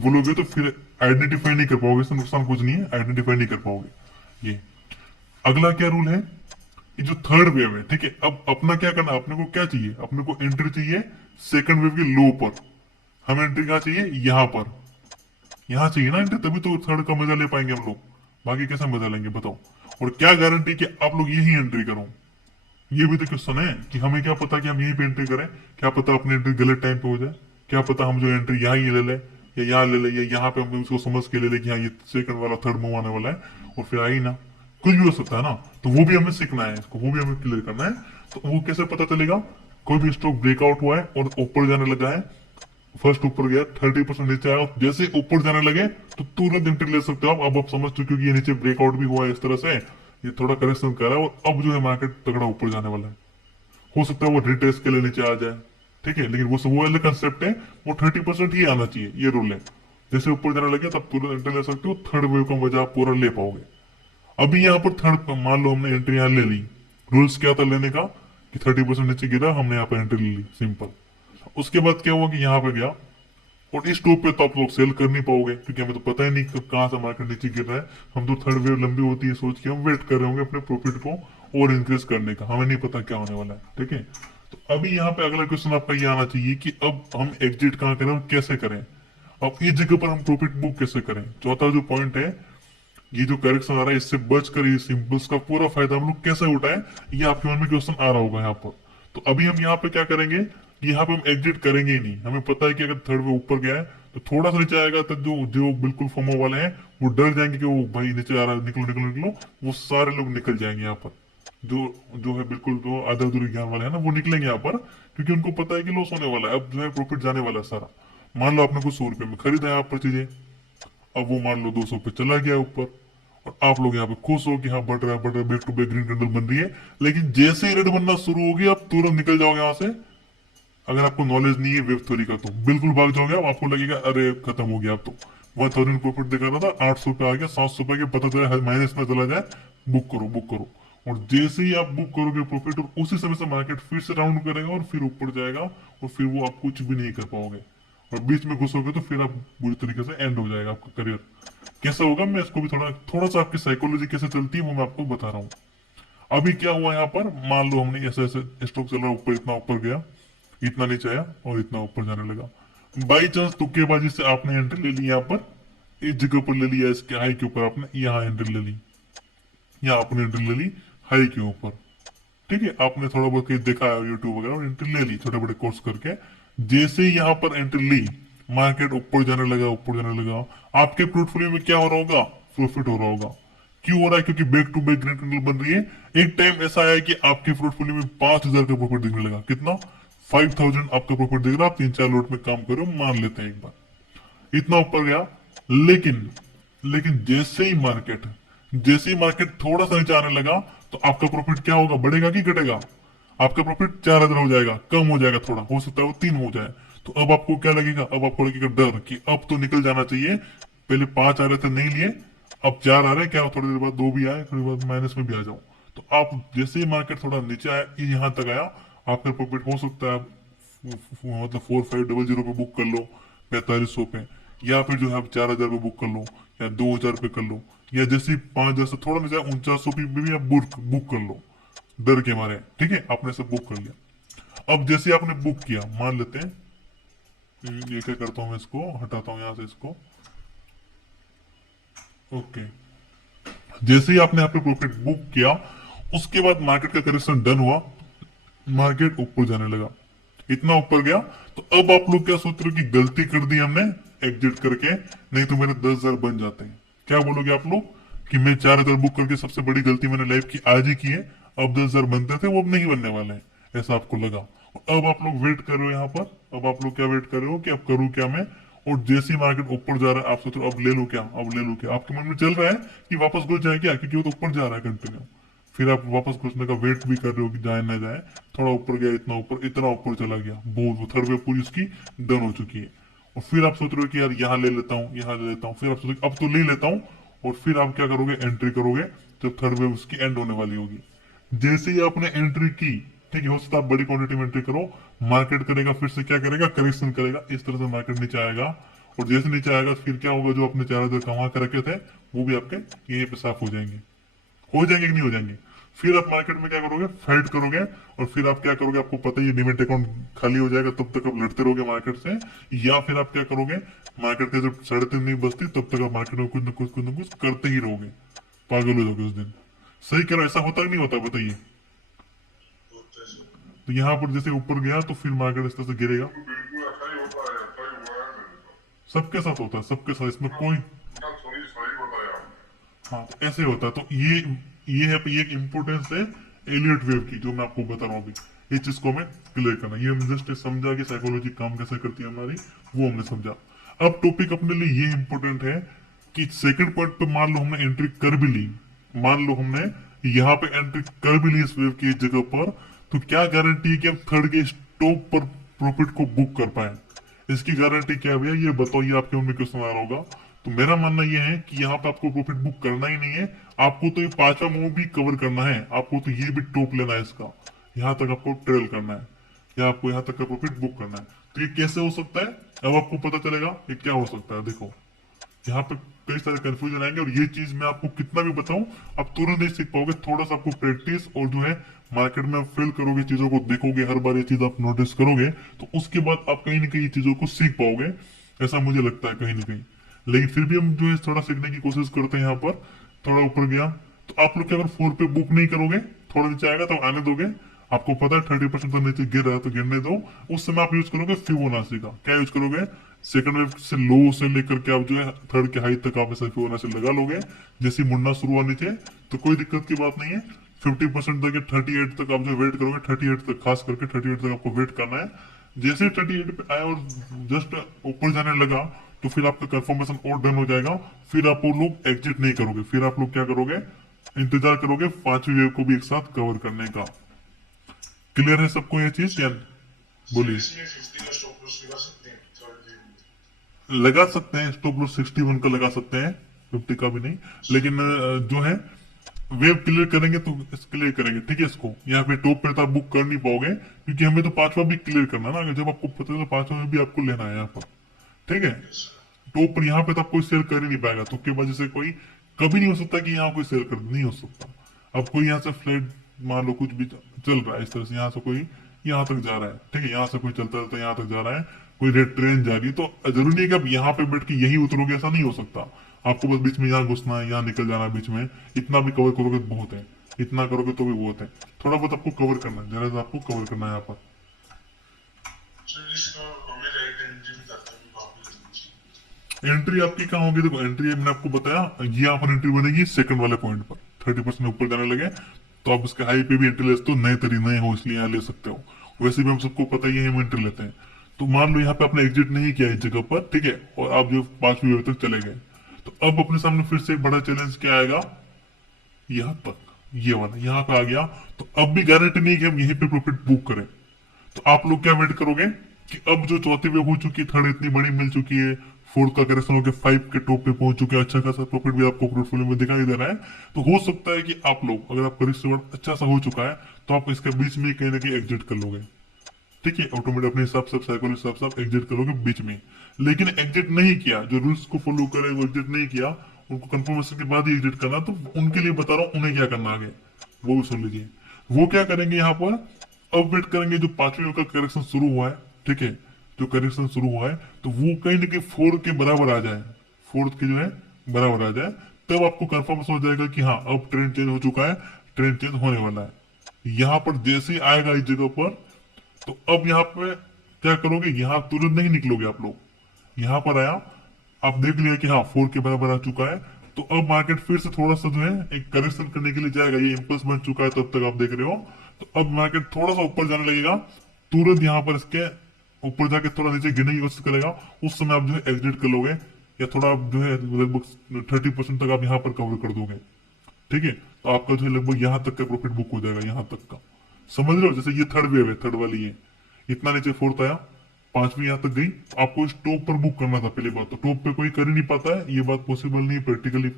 बोलोगे तो फिर आइडेंटिफाई नहीं कर पाओगे, इससे नुकसान कुछ नहीं है, आइडेंटिफाई नहीं कर पाओगे। ये अगला क्या रूल है, ये जो थर्ड वेव है, ठीक है, अब अपना क्या करना, अपने को क्या चाहिए, अपने को एंट्री चाहिए सेकंड वेव के लो पर। हमें एंट्री कहाँ चाहिए, यहाँ पर, यहाँ चाहिए ना एंट्री, तभी तो थर्ड का मजा ले पाएंगे हम लोग। बाकी कैसे मजा लेंगे बताओ। और क्या गारंटी कि आप लोग यही एंट्री करो, ये भी तो क्वेश्चन है कि हमें क्या पता कि हम यहीं पे एंट्री करें। क्या पता अपनी एंट्री गलत टाइम पे हो जाए, क्या पता हम जो एंट्री यहाँ ही ले ले, या यहाँ ले ले, या यहाँ पे हम उसको समझ के ले ले कि हाँ ये सेकंड वाला थर्ड मूव आने वाला है, और फिर आई ना, कुछ भी हो सकता है ना। तो वो भी हमें सीखना है, इसको वो भी हमें क्लियर करना है। तो वो कैसे पता चलेगा, कोई भी स्टॉक ब्रेकआउट हुआ है और ऊपर जाने लगा है, फर्स्ट ऊपर गया 30% नीचे आया, जैसे ऊपर जाने लगे तो तुरंत एंट्री ले सकते हो आप। अब आप समझ चुके हो कि ये नीचे ब्रेकआउट भी हुआ है इस तरह से, ये थोड़ा करेक्शन कर रहा है, और अब जो है मार्केट तगड़ा ऊपर जाने वाला है। हो सकता है वो रिटेस्ट के लिए नीचे आ जाए, ठीक है, लेकिन वो वाला कंसेप्ट है, वो 30% ही आना चाहिए, ये रूल है। जैसे ऊपर जाने लगे तब तुरंत एंट्री ले सकते हो, थर्ड वेव का मजा आप पूरा ले पाओगे। अभी यहाँ पर थर्ड, मान लो हमने एंट्री यहाँ ले ली, रूल्स क्या था लेने का, कि 30% नीचे गिरा, हमने यहाँ पर एंट्री ले ली, सिंपल। उसके बाद क्या हुआ कि यहाँ पे गया, और इस टॉप पे तो आप लोग सेल कर नहीं पाओगे, क्योंकि हमें तो पता ही नहीं कहाँ से मार्केट नीचे गिर रहा है। हम तो थर्ड वेव लंबी होती है सोच के हम वेट कर रहे होंगे अपने प्रॉफिट को और इंक्रीज करने का, हमें नहीं पता क्या होने वाला है, ठीक है। तो अभी यहाँ पे अगला क्वेश्चन आपका ये आना चाहिए कि अब हम एग्जिट कहाँ करें और कैसे करें। अब इस जगह पर हम प्रॉफिट बुक कैसे करें। चौथा जो पॉइंट है, ये जो करेक्शन आ रहा है इससे बचकर ये सिंपल्स का पूरा फायदा हम लोग कैसे उठाएं, ये आपके मन में क्वेश्चन आ रहा होगा यहाँ पर। तो अभी हम यहाँ पे क्या करेंगे, यहाँ पे हम एग्जिट करेंगे ही नहीं। हमें पता है कि अगर थर्ड वे ऊपर गया है तो थोड़ा सा नीचे आएगा तो जो जो बिल्कुल फॉर्मो वाले हैं वो डर जाएंगे कि वो भाई नीचे आ रहा है, निकलो निकलो निकलो, वो सारे लोग निकल जाएंगे यहाँ पर। जो जो है बिल्कुल जो आधा अधूरी ज्ञान वाले हैं ना, वो निकलेंगे यहाँ पर, क्योंकि उनको पता है कि लॉस होने वाला है। अब जो है प्रॉफिट जाने वाला है सारा। मान लो आपने कुछ 100 रुपए में खरीदा है यहाँ पर चीजें, अब वो मान लो 200 पे चला गया ऊपर, और आप लोग यहाँ पे खुश हो कि हाँ बढ़ रहा है बढ़ रहा है, back to back green candle बन रही है। लेकिन जैसे ही रेड बनना शुरू होगी आप तुरंत निकल जाओगे यहाँ से, अगर आपको नॉलेज नहीं है वेब थ्योरी का तो बिल्कुल भाग जाओगे आप, आपको लगेगा अरे खत्म हो गया अब तो। 1000 प्रॉफिट दिखा रहा था, 800 पे आ गया, 700 पे आ गया, पता चला माइनस में चला जाए, बुक करो बुक करो। और जैसे ही आप बुक करोगे प्रॉफिट, और उसी समय से मार्केट फिर से राउंड करेगा और फिर ऊपर जाएगा, और फिर वो आप कुछ भी नहीं कर पाओगे। और बीच में घुसोगे तो फिर आप बुरी तरीके से एंड हो जाएगा आपका करियर। कैसा होगा मैं इसको भी थोड़ा थोड़ा सा आपकी साइकोलॉजी कैसे चलती है वो मैं आपको बता रहा हूँ। अभी क्या हुआ यहाँ पर, मान लो हमने ऐसे ऐसे स्टॉक चल रहा है, ऊपर इतना ऊपर गया, इतना नीचे आया और इतना ऊपर जाने लगा। बाई चांस तुक्केबाजी से आपने एंट्री ले ली यहाँ पर, इस जगह पर ले लिया, इसके हाई के ऊपर आपने यहाँ एंट्री ले ली, यहाँ आपने एंट्री ले ली हाई के ऊपर। ठीक है, आपने थोड़ा बहुत कहीं देखा है यूट्यूब वगैरह और एंट्री ले ली छोटे बड़े कोर्स करके। जैसे ही यहाँ पर एंट्री ली, मार्केट ऊपर जाने लगा, ऊपर जाने लगा, आपके पोर्टफोलियो में क्या हो रहा होगा, प्रॉफिट हो रहा होगा। क्यों हो रहा है, क्योंकि back to back green candle बन रही है। एक टाइम ऐसा आया कि आपके पोर्टफोलियो में 5000 का प्रॉफिट दिखने लगा। कितना, 5000 आपका प्रॉफिट दिख रहा है। आप 3-4 लोट में काम करो, मान लेते हैं एक बार, इतना ऊपर गया। लेकिन लेकिन जैसे ही मार्केट थोड़ा सा नीचे आने लगा, तो आपका प्रॉफिट क्या होगा, बढ़ेगा कि घटेगा। आपका प्रॉफिट 4000 हो जाएगा, कम हो जाएगा, थोड़ा हो सकता है वो 3 हो जाए। तो अब आपको क्या लगेगा, अब आपको लगेगा डर कि अब तो निकल जाना चाहिए। पहले 5 आ रहे थे नहीं लिए, अब 4 आ रहे हैं, क्या थोड़ी देर बाद 2 भी आए, थोड़ी देर बाद माइनस में भी आ जाओ। तो आप जैसे ही मार्केट थोड़ा नीचे आया, यहाँ तक आया, आपका प्रॉफिट हो सकता है आप मतलब 4500 पे बुक कर लो, 4500 पे, या फिर जो है आप 4000 पे बुक कर लो, या 2000 पे कर लो, या जैसे 5000 से थोड़ा नीचे 4900 पे भी आप बुक कर लो, डर के मारे। ठीक है, आपने सब बुक कर लिया। अब जैसे आपने बुक किया, मान लेते हैं ये क्या करता हूँ मैं, इसको हटाता हूँ यहाँ से इसको। ओके, जैसे ही आपने यहाँ पे प्रॉफिट बुक किया, उसके बाद मार्केट का करेक्शन डन हुआ, मार्केट ऊपर जाने लगा, इतना ऊपर गया। तो अब आप लोग क्या सोच रहे हो कि गलती कर दी हमने एग्जिट करके, नहीं तो मेरे 10,000 बन जाते हैं। क्या बोलोगे आप लोग कि मैं 4000 बुक करके सबसे बड़ी गलती मैंने लाइफ की आज ही की है, अब 10,000 बनते थे वो अब नहीं बनने वाले हैं, ऐसा आपको लगा। अब आप लोग वेट कर रहे हो यहाँ पर, अब आप लोग क्या वेट कर रहे हो कि अब करूँ क्या मैं। और जैसे ही मार्केट ऊपर जा रहा है, आप सोच रहे हो अब ले लूं क्या, अब ले लूं क्या, आपके मन में चल रहा है कि वापस घुस जाए क्या, क्योंकि वो तो ऊपर जा रहा है कंटिन्यू। फिर आप वापस घुसने का वेट भी कर रहे हो कि जाए ना जाए, थोड़ा ऊपर गया, इतना ऊपर, इतना ऊपर चला गया, बहुत थर्ड वेव पूरी उसकी डन हो चुकी है। और फिर आप सोच रहे हो कि यार यहाँ ले लेता हूँ, यहाँ ले लेता हूँ, फिर आप सोच अब तो ले लेता हूँ। और फिर आप क्या करोगे, एंट्री करोगे जब थर्ड वेव उसकी एंड होने वाली होगी। जैसे ही आपने एंट्री की, ठीक है, हो सकता है आप बड़ी क्वांटिटी में एंट्री करो, मार्केट करेगा फिर से क्या करेगा, करेक्शन करेगा, इस तरह से मार्केट नीचे आएगा। और जैसे नीचे आएगा फिर क्या होगा, जो आपने 4000 कमा कर रखे थे वो भी आपके यहीं पे साफ हो जाएंगे। हो जाएंगे कि नहीं हो जाएंगे। फिर आप मार्केट में क्या करोगे, फाइट करोगे। और फिर आप क्या करोगे, आपको पता ही है डिमेट अकाउंट खाली हो जाएगा, तब तक आप लड़ते रहोगे मार्केट से। या फिर आप क्या करोगे, मार्केट के जब 3:30 नहीं बजती तब तक आप मार्केट में कुछ करते ही रहोगे, पागल हो जाओगे उस दिन। सही कह रहा हूं, ऐसा होता कि नहीं होता बताइए। होता है सर। तो यहाँ पर जैसे ऊपर गया तो फिर मार्केट इस तरह से गिरेगा। बिल्कुल ऐसा ही होता है, ऐसा ही हुआ है मेरे साथ। सबके साथ होता है, सबके साथ, इसमें कोई। ना सॉरी, सही बताया आपने। हाँ, तो ऐसे होता है। तो ये है ये एक इम्पोर्टेंस है एलियट वेव की, जो मैं आपको बता रहा हूँ अभी। इस चीज को हमें क्लियर करना, ये हमने जस्ट समझा कि साइकोलॉजी काम कैसे करती है हमारी, वो हमने समझा। अब टॉपिक अपने लिए ये इंपॉर्टेंट है कि सेकंड पॉइंट पे मान लो हमने एंट्री कर भी ली, मान लो हमने यहाँ पे एंट्री कर भी ली इस वेव की जगह पर, तो क्या गारंटी है कि हम थर्ड के स्टॉप पर प्रॉफिट को बुक कर पाए। इसकी गारंटी क्या है भैया, ये बताओ, ये आपके मन में क्वेश्चन आ रहा होगा। तो मेरा मानना ये है कि यहाँ पे आपको प्रॉफिट बुक करना ही नहीं है, आपको तो ये 5वां मूव भी कवर करना है, आपको तो ये भी टॉप लेना है इसका, यहाँ तक आपको ट्रेल करना है, या आपको यहाँ तक का प्रॉफिट बुक करना है। तो ये कैसे हो सकता है, अब आपको पता चलेगा ये क्या हो सकता है। देखो, यहाँ पे कई सारे कंफ्यूजन आएंगे, और ये चीज मैं आपको कितना भी बताऊं आप तुरंत नहीं सीख पाओगे। थोड़ा सा आपको प्रैक्टिस और जो है मार्केट में फेल करोगे, चीजों को देखोगे, हर बार ये चीज आप नोटिस करोगे, तो उसके बाद आप कहीं ना कहीं चीजों को सीख पाओगे, ऐसा मुझे लगता है कहीं ना कहीं। लेकिन फिर भी हम जो है थोड़ा सीखने की कोशिश करते हैं। यहाँ पर थोड़ा ऊपर गया तो आप लोग क्या, अगर 4 पे बुक नहीं करोगे, थोड़ा नीचे आएगा तो आने दोगे, आपको पता है 30% तो नीचे गिर रहा है तो गिरने दो। उस समय आप यूज करोगे फिबोनाची का, क्या यूज करोगे, सेकंड वेव से लो से लेकर के आप जो है थर्ड के हाई तक आप ऐसा फिबोनाची लगा लोगे। जैसे ही मुड़ना शुरू हुआ नीचे तो कोई दिक्कत की बात नहीं है, 50% तक 38 तक आप जो वेट करोगे, 38 तक, खास करके 38 तक आपको वेट करना है। जैसे 38 पे आया और जस्ट ऊपर जाने लगा, तो फिर आपका कंफर्मेशन और डन हो जाएगा। फिर आप वो लोग एग्जिट नहीं करोगे, फिर आप लोग क्या करोगे, इंतजार करोगे 5वीं वेव को भी एक साथ कवर करने का। क्लियर है सबको ये चीज या बोलिए। इसमें 50 का स्टॉप लॉस लगा सकते हैं थर्ड वेव में? लगा सकते हैं, स्टॉप लॉस 61 का लगा सकते हैं, 50 का भी नहीं। लेकिन जो है वेव क्लियर करेंगे तो क्लियर करेंगे, ठीक है। इसको यहाँ पे टॉप पे तो आप बुक कर नहीं पाओगे, क्योंकि हमें तो पांचवा भी क्लियर करना है ना। अगर जब आपको पता है तो पांचवा में भी आपको लेना है यहाँ पर, ठीक है। Yes sir. टॉप पर यहाँ पे तो आप कोई सेल कर ही नहीं पाएगा, तो उसकी वजह से कोई कभी नहीं हो सकता कि यहाँ कोई सेल कर नहीं हो सकता। अब कोई यहाँ से फ्लैट मान लो कुछ भी चल रहा है इस तरह से, यहाँ से कोई यहाँ तक जा रहा है, ठीक है, यहाँ से कोई चलता चलता यहाँ तक जा रहा है, कोई रेड ट्रेन जा रही है, तो जरूरी नहीं है कि आप यहाँ पे बैठ के यही उतरोगे, ऐसा नहीं हो सकता। आपको बस बीच में यहाँ घुसना है, यहाँ निकल जाना है बीच में। इतना भी कवर करोगे तो बहुत है, इतना करोगे तो भी बहुत है। थोड़ा बहुत आपको कवर करना है, जरा सा आपको कवर करना है यहाँ पर। सर इसका हमें राइट एंट्री बताता है वहाँ पे। एंट्री आपकी कहाँ होगी? देखो एंट्री मैंने आपको बताया, ये यहाँ पर एंट्री बनेगी सेकंड वाले पॉइंट पर। 30% ऊपर जाने लगे तो आप इसके हाई पे भी एंट्री ले सकते हो, नए तरी नए हो इसलिए यहाँ ले सकते हो। वैसे भी हम सबको पता ही है हम एंट्री लेते हैं। तो मान लो यहाँ पे आपने एग्जिट नहीं किया इस जगह पर, ठीक है, और आप जो 5वीं वेव तक चले गए, तो अब अपने सामने फिर से एक बड़ा चैलेंज क्या आएगा? यहाँ तक, ये वाला यहाँ पे आ गया। तो अब भी गारंटी नहीं कि हम यहीं पे प्रॉफिट बुक करें। तो आप लोग क्या वेट करोगे कि अब जो चौथी वेव हो चुकी है, थर्ड इतनी बड़ी मिल चुकी है, फोर्थ का करेक्शन होकर 5 के टॉप पे पहुंच चुके हैं, अच्छा खासा प्रॉफिट भी आपको पोर्टफोलियो में दिखाई दे रहा है। तो हो सकता है कि आप लोग, अगर आपका रिस्क रिवॉर्ड अच्छा सा हो चुका है, तो आप इसके बीच में कहीं ना कहीं एग्जिट कर लोगे, ठीक है। ऑटोमेटिक अपने हिसाब से साइकोलॉजी हिसाब से आप एग्जिट करोगे बीच में। लेकिन एग्जिट नहीं किया, जो रूल्स को फॉलो करे वो एग्जिट नहीं किया, उनको कंफर्मेशन के बाद ही एग्जिट करना, तो उनके लिए बता रहा हूँ उन्हें क्या करना आगे, वो भी सुन लीजिए। वो क्या करेंगे यहाँ पर, अब वेट करेंगे जो 5वीं का करेक्शन शुरू हुआ है, ठीक है, जो करेक्शन शुरू हुआ है, तो वो कहीं ना कहीं 4 के बराबर आ जाए, फोर्थ के जो है बराबर आ जाए, तब आपको कंफर्मेशन हो जाएगा कि हाँ अब ट्रेंड चेंज हो चुका है, ट्रेंड चेंज होने वाला है। यहाँ पर जैसे ही आएगा इस जगह पर, तो अब यहाँ पे क्या करोगे, यहाँ तुरंत नहीं निकलोगे आप लोग। यहाँ पर आया, आप देख लिया कि हाँ 4 के बराबर आ चुका है, तो अब मार्केट फिर से थोड़ा सा जो है एक करेक्शन करने के लिए जाएगा। ये इम्पल्स बन चुका है तब तक आप देख रहे हो, तो अब मार्केट थोड़ा सा ऊपर जाने लगेगा, तुरंत यहाँ पर इसके ऊपर जाके थोड़ा नीचे गिरने की कोशिश करेगा। उस समय आप जो है एग्जिट कर लोगे, या थोड़ा आप जो है लगभग 30% तक आप यहाँ पर कवर कर दोगे, ठीक है। तो आपका जो है लगभग यहाँ तक का प्रॉफिट बुक हो जाएगा, यहाँ तक का। समझ रहे हो? जैसे ये थर्ड वेव है, थर्ड वाली है, इतना नीचे फोर्थ आया, 5वीं यहाँ तक गई, आपको इस टॉप पर बुक करना था पहली बात। तो टॉप पे कोई कर ही नहीं पाता है, ये बात पॉसिबल नहीं, प्रैक्टिकली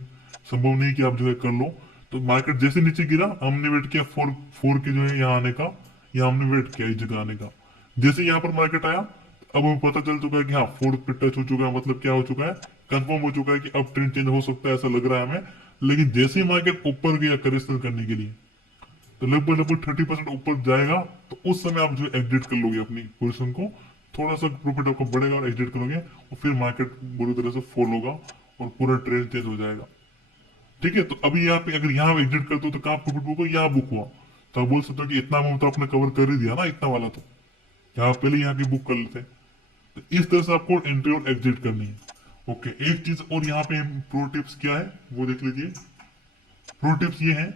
संभव नहीं कि आप जो है कर लो। तो मार्केट जैसे नीचे गिरा, हमने वेट किया फोर फोर के जो है यहाँ आने का, यहाँ हमने वेट किया इस जगह आने का। जैसे यहाँ पर मार्केट आया, अब हमें पता चल चुका है कि हाँ फोर्थ पे टच हो चुका है, मतलब क्या हो चुका है, कंफर्म हो चुका है कि अब ट्रेंड चेंज हो सकता है, ऐसा लग रहा है हमें। लेकिन जैसे ही मार्केट ऊपर गया करेक्शन करने के लिए, तो लगभग लगभग 30% ऊपर जाएगा, तो उस समय आप जो एग्जिट कर लोगे अपनी पोजिशन को, थोड़ा सा प्रॉफिट आपका बढ़ेगा और एग्जिट करोगे, और फिर मार्केट बुरी तरह से फॉल होगा और पूरा ट्रेंड चेंज हो जाएगा, ठीक है। तो अभी यहाँ पे अगर यहाँ एग्जिट करते हो तो कहाँ प्रॉफिट बुक हो, यहाँ बुक हुआ, तो आप बोल सकते हो कि इतना अमाउंट तो आपने कवर कर ही दिया ना, इतना वाला तो यहाँ पहले यहाँ की बुक कर लेते। तो इस तरह से आपको एंट्री और एग्जिट करनी है। ओके, एक चीज और यहाँ पे प्रो टिप्स क्या है वो देख लीजिए। प्रो टिप्स ये है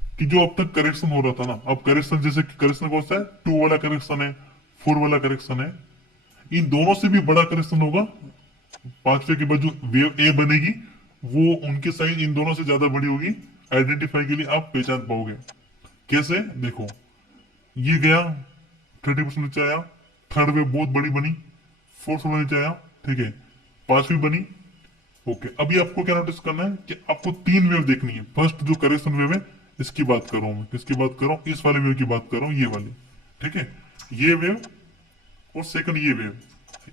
कि जो अब तक करेक्शन हो रहा था ना, अब करेक्शन जैसे करेक्शन कौन सा है, 2 वाला करेक्शन है, 4 वाला करेक्शन है, इन दोनों से भी बड़ा करेक्शन होगा। 5वें के बाद जो वेव ए बनेगी, वो उनकी साइज इन दोनों से ज्यादा बड़ी होगी। आइडेंटिफाई के लिए आप पहचान पाओगे कैसे, देखो ये गया 30% नीचे आया, थर्ड वेव बहुत बड़ी बनी, फोर्थ वाला नीचे आया, ठीक है, 5वीं बनी। ओके, अभी आपको क्या नोटिस करना है कि आपको 3 वेव देखनी है। फर्स्ट जो करेक्शन वेव है इसकी बात कर रहा हूं मैं, किसकी बात कर रहा हूं, इस वाले वेव की बात कर रहा हूं, ये वाली, ठीक है, ये वेव और सेकंड ये वेव,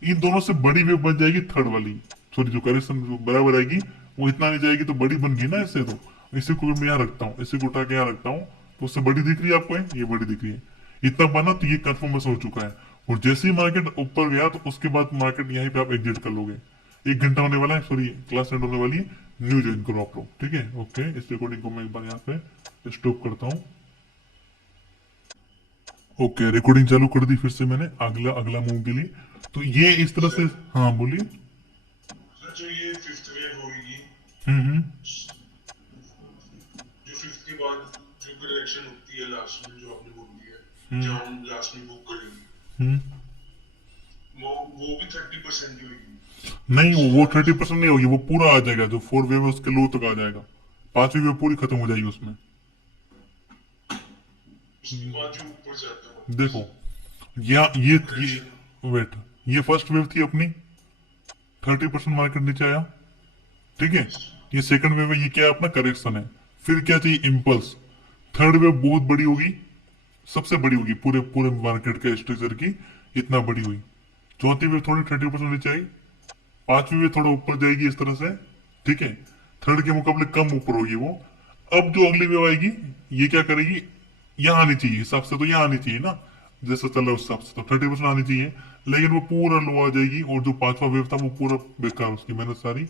इन दोनों से बड़ी वेव बन जाएगी थर्ड वाली। सॉरी, जो करेक्शन जो बराबर आएगी वो इतना नहीं जाएगी, तो बड़ी बन गई ना इससे। तो इसी को मैं यहाँ रखता हूँ, इसी को उठा के यहाँ रखता हूँ, तो उससे बड़ी दिख रही है आपको, ये बड़ी दिख रही है, इतना बना, तो ये कंफर्मेशन हो चुका है। और जैसे ही मार्केट ऊपर गया, तो उसके बाद मार्केट यहीं पे आप एग्जिट कर लोगे। 1 घंटा होने वाला है, सॉरी क्लास एंड होने वाली है, न्यू ज्वाइन करो आप लोग, ठीक है। ओके, इस रिकॉर्डिंग को मैं एक बार यहाँ पे स्टॉप करता हूँ। ओके, रिकॉर्डिंग चालू कर दी फिर से मैंने, अगला अगला मूव के लिए। तो ये इस तरह से, हाँ बोलिए। सर जो ये फिफ्थ वेव होगी, हम्म। जो फिफ्थ के बाद जो करेक्शन होती है लास्ट में, जो आपने बोल दिया हम्म। जब हम लास्ट में बुक करेंगे, हम्म। वो भी 30% की होगी? नहीं, उसके वो बाद 30% नहीं होगी, वो पूरा आ जाएगा, जो 4 वेव है उसके लो तक आ जाएगा, 5वीं वेव पूरी खत्म हो जाएगी उसमें। उसके बाद जो ऊपर जाता है देखो, या ये वेट, ये फर्स्ट वेव थी अपनी, 30% मार्केट नीचे आया, ठीक है। ये सेकंड वेव है, ये क्या है अपना करेक्शन है। फिर क्या चाहिए, इम्पल्स। थर्ड वेव बहुत बड़ी होगी, सबसे बड़ी होगी पूरे पूरे मार्केट के स्ट्रक्चर की, इतना बड़ी हुई। चौथी वेव थोड़ी 30% नीचे आई। पांचवी वेव थोड़ा ऊपर जाएगी इस तरह से, ठीक है। थर्ड के मुकाबले कम ऊपर होगी वो। अब जो अगली वेव आएगी, ये क्या करेगी, यहाँ आनी चाहिए हिसाब से, तो यहाँ आनी चाहिए ना, जैसा चल रहा है उस हिसाब से तो 30% आनी चाहिए। लेकिन वो पूरा लो आ जाएगी, और जो पांचवा वेव था वो पूरा बेकार, उसकी मेहनत सारी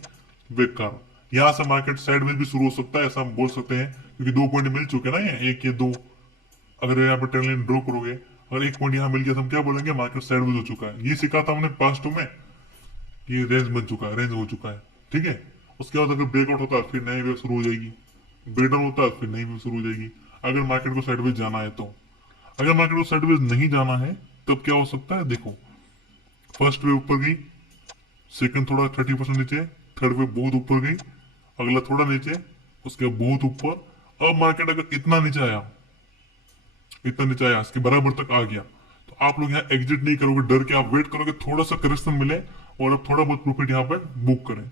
बेकार। यहाँ से मार्केट साइडवेज भी शुरू हो सकता है, ऐसा हम बोल सकते हैं, क्योंकि दो पॉइंट मिल चुके हैं ना, ये एक या दो। अगर यहाँ पर ट्रेंड लाइन ड्रॉ करोगे, अगर एक पॉइंट यहाँ मिल गया तो हम क्या बोलेंगे, मार्केट साइडवेज हो चुका है। ये सिखा था हमने पास्ट में, ये रेंज बन चुका है, रेंज हो चुका है, ठीक है। उसके बाद अगर ब्रेकआउट होता है फिर नई वेव शुरू हो जाएगी, ब्रेकडाउन होता है फिर नई वेव शुरू हो जाएगी, अगर मार्केट को साइडवेज जाना है तो। अगर मार्केट को साइडवेज नहीं जाना है तब क्या हो सकता है, देखो, फर्स्ट वेव ऊपर गई, सेकंड थोड़ा 30% नीचे, थर्ड वेव बहुत ऊपर गई, अगला थोड़ा नीचे, उसके बाद बहुत ऊपर। अब मार्केट अगर इतना नीचे आया, इतना नीचे आया, इसके बराबर तक आ गया, तो आप लोग यहाँ एग्जिट नहीं करोगे, डर के आप वेट करोगे थोड़ा सा करेक्शन मिले, और अब थोड़ा बहुत प्रॉफिट यहाँ पे बुक करें।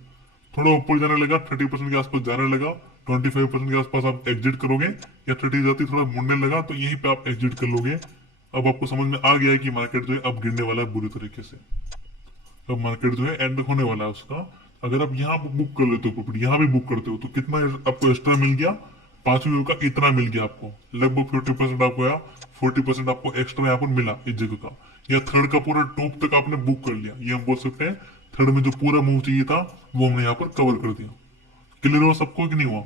थोड़ा ऊपर जाने लगा, 30% के आसपास जाने लगा, 25% के आसपास आप एग्जिट करोगे, या 30 जाती थोड़ा मुड़ने लगा तो यहीं पे आप एग्जिट कर लोगे। अब आपको समझ में आ गया है कि मार्केट जो है अब गिरने वाला है बुरी तरीके से, अब मार्केट जो है एंड होने वाला है उसका। अगर आप यहाँ बुक कर लेते हो प्रॉफिट, यहाँ भी बुक करते हो, तो कितना आपको एक्स्ट्रा मिल गया, पांचवी वेव का इतना मिल गया आपको, लगभग 50% आपको या 40% आपको एक्स्ट्रा यहाँ पर मिला इस जगह का। या थर्ड का पूरा टॉप तक आपने बुक कर लिया, ये हम बोल सकते हैं थर्ड में जो पूरा मूव चाहिए था वो हमने यहाँ पर कवर कर दिया। क्लियर हुआ सबको कि नहीं हुआ?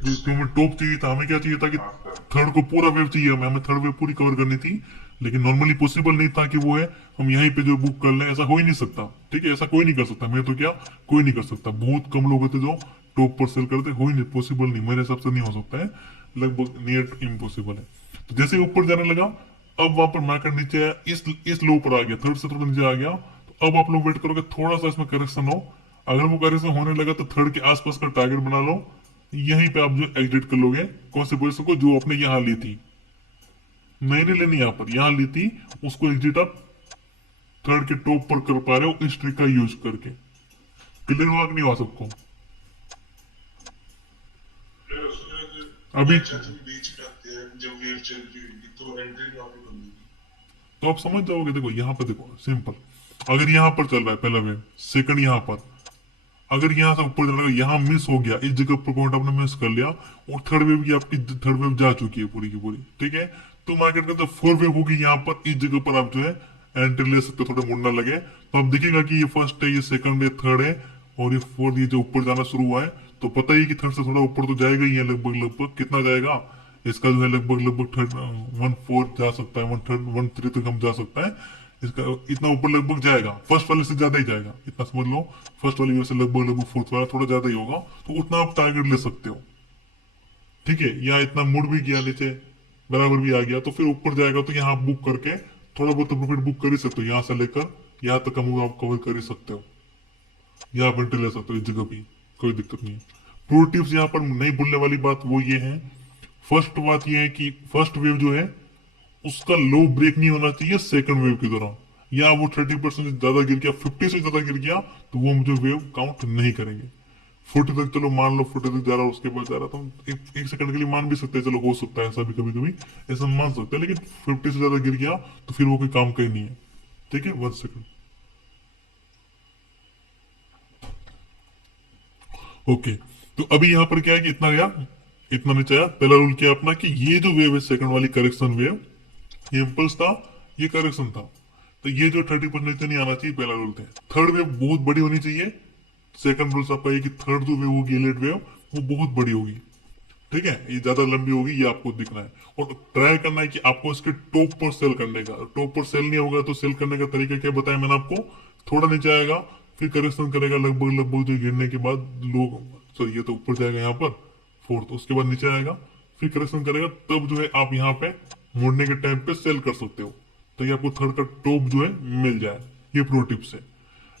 जो हमें टॉप चाहिए था, हमें क्या चाहिए था कि हाँ सर। थर्ड को पूरा वेव चाहिए, हमें हमें थर्ड वेव पूरी कवर करनी थी। लेकिन नॉर्मली पॉसिबल नहीं था कि वो है हम यहीं पे जो बुक कर लें, ऐसा हो ही नहीं सकता, ठीक है। ऐसा कोई नहीं कर सकता, मैं तो क्या, कोई नहीं कर सकता। बहुत कम लोग होते जो टॉप पर सेल करते, हो ही नहीं, पॉसिबल नहीं, मेरे हिसाब से नहीं हो सकता है, लगभग नियर इम्पॉसिबल है। तो जैसे ही ऊपर जाने लगा, अब वहां पर मार्केट नीचे आया, इस लो पर आ गया, थर्ड से थोड़ा नीचे आ गया, तो अब आप लोग वेट करोगे थोड़ा सा इसमें करेक्शन हो। अगर वो करेक्शन होने लगा तो थर्ड के आसपास का टारगेट बना लो, यहीं पे आप जो एग्जिट कर लोगे कौन से पोजीशन को जो आपने यहां ली थी, मैंने लेनी यहां पर, यहां ली थी, उसको एग्जिट आप थर्ड के टॉप पर कर पा रहे हो इस ट्रिक का यूज करके। क्लियर हुआ कि नहीं हुआ सबको? फिर उसमें अभी अच्छा तुम बीच में आते हैं जब वेव चल रही होगी तो एंट्री कहाँ पे करनी है? तो आप समझ जाओगे, देखो यहाँ पर, देखो सिंपल, अगर यहाँ पर चल रहा है पहला वेव, सेकंड यहाँ पर, अगर यहाँ से ऊपर जाना, यहाँ मिस हो गया, इस जगह पर पॉइंट आपने मिस कर लिया, और थर्ड वेव की आपकी थर्ड वेव जा चुकी है पूरी की पूरी, ठीक है। तो मार्केट का जो फोर्थ वेव होगी यहाँ पर, इस जगह पर आप जो है एंट्री ले सकते हो, थोड़ा मुड़ना लगे तो आप देखिएगा कि ये फर्स्ट है, ये सेकंड है, थर्ड है, और ये फोर्थ, ये जो ऊपर जाना शुरू हुआ है, तो पता ही है कि थर्ड से थोड़ा ऊपर तो जाएगा ही है, लगभग लगभग कितना जाएगा, इसका जो है लगभग लगभग थर्ड 1/4 जा सकता है, 1/3 तक हम जा सकता है, इसका इतना ऊपर लगभग जाएगा, फर्स्ट वाले से ज्यादा ही जाएगा, इतना समझ लो। फर्स्ट वाली से लगभग लगभग फोर्थ वाला थोड़ा ज्यादा ही होगा, तो उतना आप टारगेट ले सकते हो, ठीक है। यहाँ इतना मुड़ भी गया नीचे, बराबर भी आ गया, तो फिर ऊपर जाएगा तो यहाँ बुक करके थोड़ा बहुत प्रॉफिट बुक कर ही सकते हो, यहाँ से लेकर यहाँ तक का मूव आप कवर कर ही सकते हो, यहाँ पर एंट्री ले सकते हो इस जगह भी, कोई दिक्कत नहीं है। प्रो टिप्स यहाँ पर नहीं भूलने वाली बात वो ये है, फर्स्ट बात ये है कि फर्स्ट वेव जो है उसका लो ब्रेक नहीं होना चाहिए सेकंड वेव की तरह, या वो 30% से ज्यादा गिर गया, 50 से ज्यादा गिर गया, तो वो मुझे वेव काउंट नहीं करेंगे। 40 तक चलो मान लो, 40 तक जा रहा है, उसके बाद जा रहा, तो हम एक सेकंड के लिए मान भी सकते हैं, चलो हो सकता है ऐसा भी, कभी कभी ऐसा मान सकते हैं। लेकिन 50 से ज्यादा गिर गया तो फिर वो कोई काम का ही नहीं है, ठीक है। 1 सेकंड, ओके। तो अभी यहाँ पर क्या है कि इतना गया, इतना नीचे आया, पहला रूल क्या है अपना कि ये जो वेव है सेकंड वाली करेक्शन वेव, ये इम्पल्स था, ये करेक्शन था, तो ये जो 30% नीचे नहीं आना चाहिए, पहला रूल था। थर्ड वेव बहुत बड़ी होनी चाहिए, सेकंड रूल आपका ये कि थर्ड जो वेव होगी लेट वेव, वो बहुत बड़ी होगी, ठीक है, ये ज्यादा लंबी होगी, ये आपको दिखना है। और ट्राई करना है कि आपको इसके टॉप पर सेल करने का, टॉप पर सेल नहीं होगा तो सेल करने का तरीका क्या बताया मैंने आपको, थोड़ा नीचे आएगा, फिर करेक्शन करेगा, लगभग लगभग जो गिरने के बाद लोग, सॉरी ये तो ऊपर जाएगा यहाँ पर फोर्थ, उसके बाद नीचे आएगा, फिर करेक्शन करेगा, तब जो है आप यहाँ पे मुड़ने के टाइम पे सेल कर सकते हो, तो ये आपको थर्ड का टॉप जो है मिल जाए। ये प्रो टिप्स है।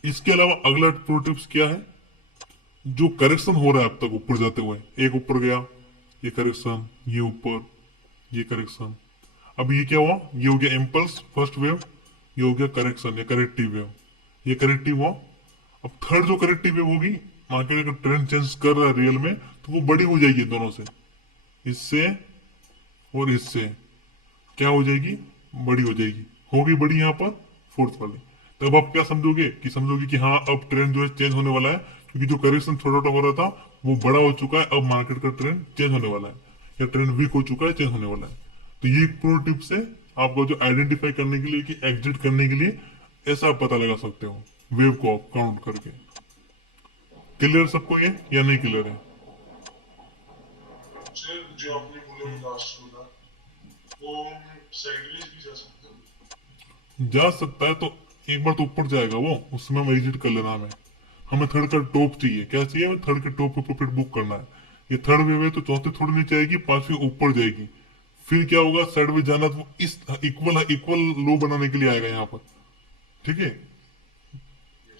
इसके अलावा अगला प्रो टिप्स क्या है, जो करेक्शन हो रहा है अब तक ऊपर जाते हुए, एक ऊपर गया, ये करेक्शन, ये ऊपर, ये करेक्शन, अब ये क्या हुआ, ये हो गया इम्पल्स फर्स्ट वेव, ये हो गया करेक्शन या करेक्टिव वेव, ये करेक्टिव हुआ। अब थर्ड जो करेक्टिव वेव होगी, मार्केट अगर ट्रेंड चेंज कर रहा है रियल में, तो वो बड़ी हो जाएगी दोनों से, इससे और इससे क्या हो जाएगी, बड़ी हो जाएगी, होगी बड़ी यहाँ पर फोर्थ वाली। तब आप क्या समझोगे कि समझोगे कि हाँ अब ट्रेंड जो है चेंज होने वाला है, क्योंकि जो करेक्शन छोटा छोटा हो रहा था वो बड़ा हो चुका है, अब मार्केट का ट्रेंड चेंज होने वाला है, या ट्रेंड वीक हो चुका है, चेंज होने वाला है। तो ये एक प्रो टिप्स है आपको, जो आइडेंटिफाई करने के लिए कि एग्जिट करने के लिए, ऐसा आप पता लगा सकते हो वेव को आप काउंट करके। क्लियर सबको ये या नहीं क्लियर है? सर जो आपने बोला लास्ट वाला, वो साइडवेज भी जा सकते हो। जा सकता है, तो एक बार तो ऊपर जाएगा वो, उसमें हम एग्जिट कर लेना हमें थर्ड का टॉप चाहिए। क्या चाहिए हमें? थर्ड के टॉप पे प्रॉफिट बुक करना है। ये थर्ड वेव है तो चौथे थोड़ी नीचे आएगी, पांचवी ऊपर जाएगी, फिर क्या होगा, साइडवेज जाना, तो इस इक्वल इक्वल लो बनाने के लिए आएगा यहाँ पर, ठीक है।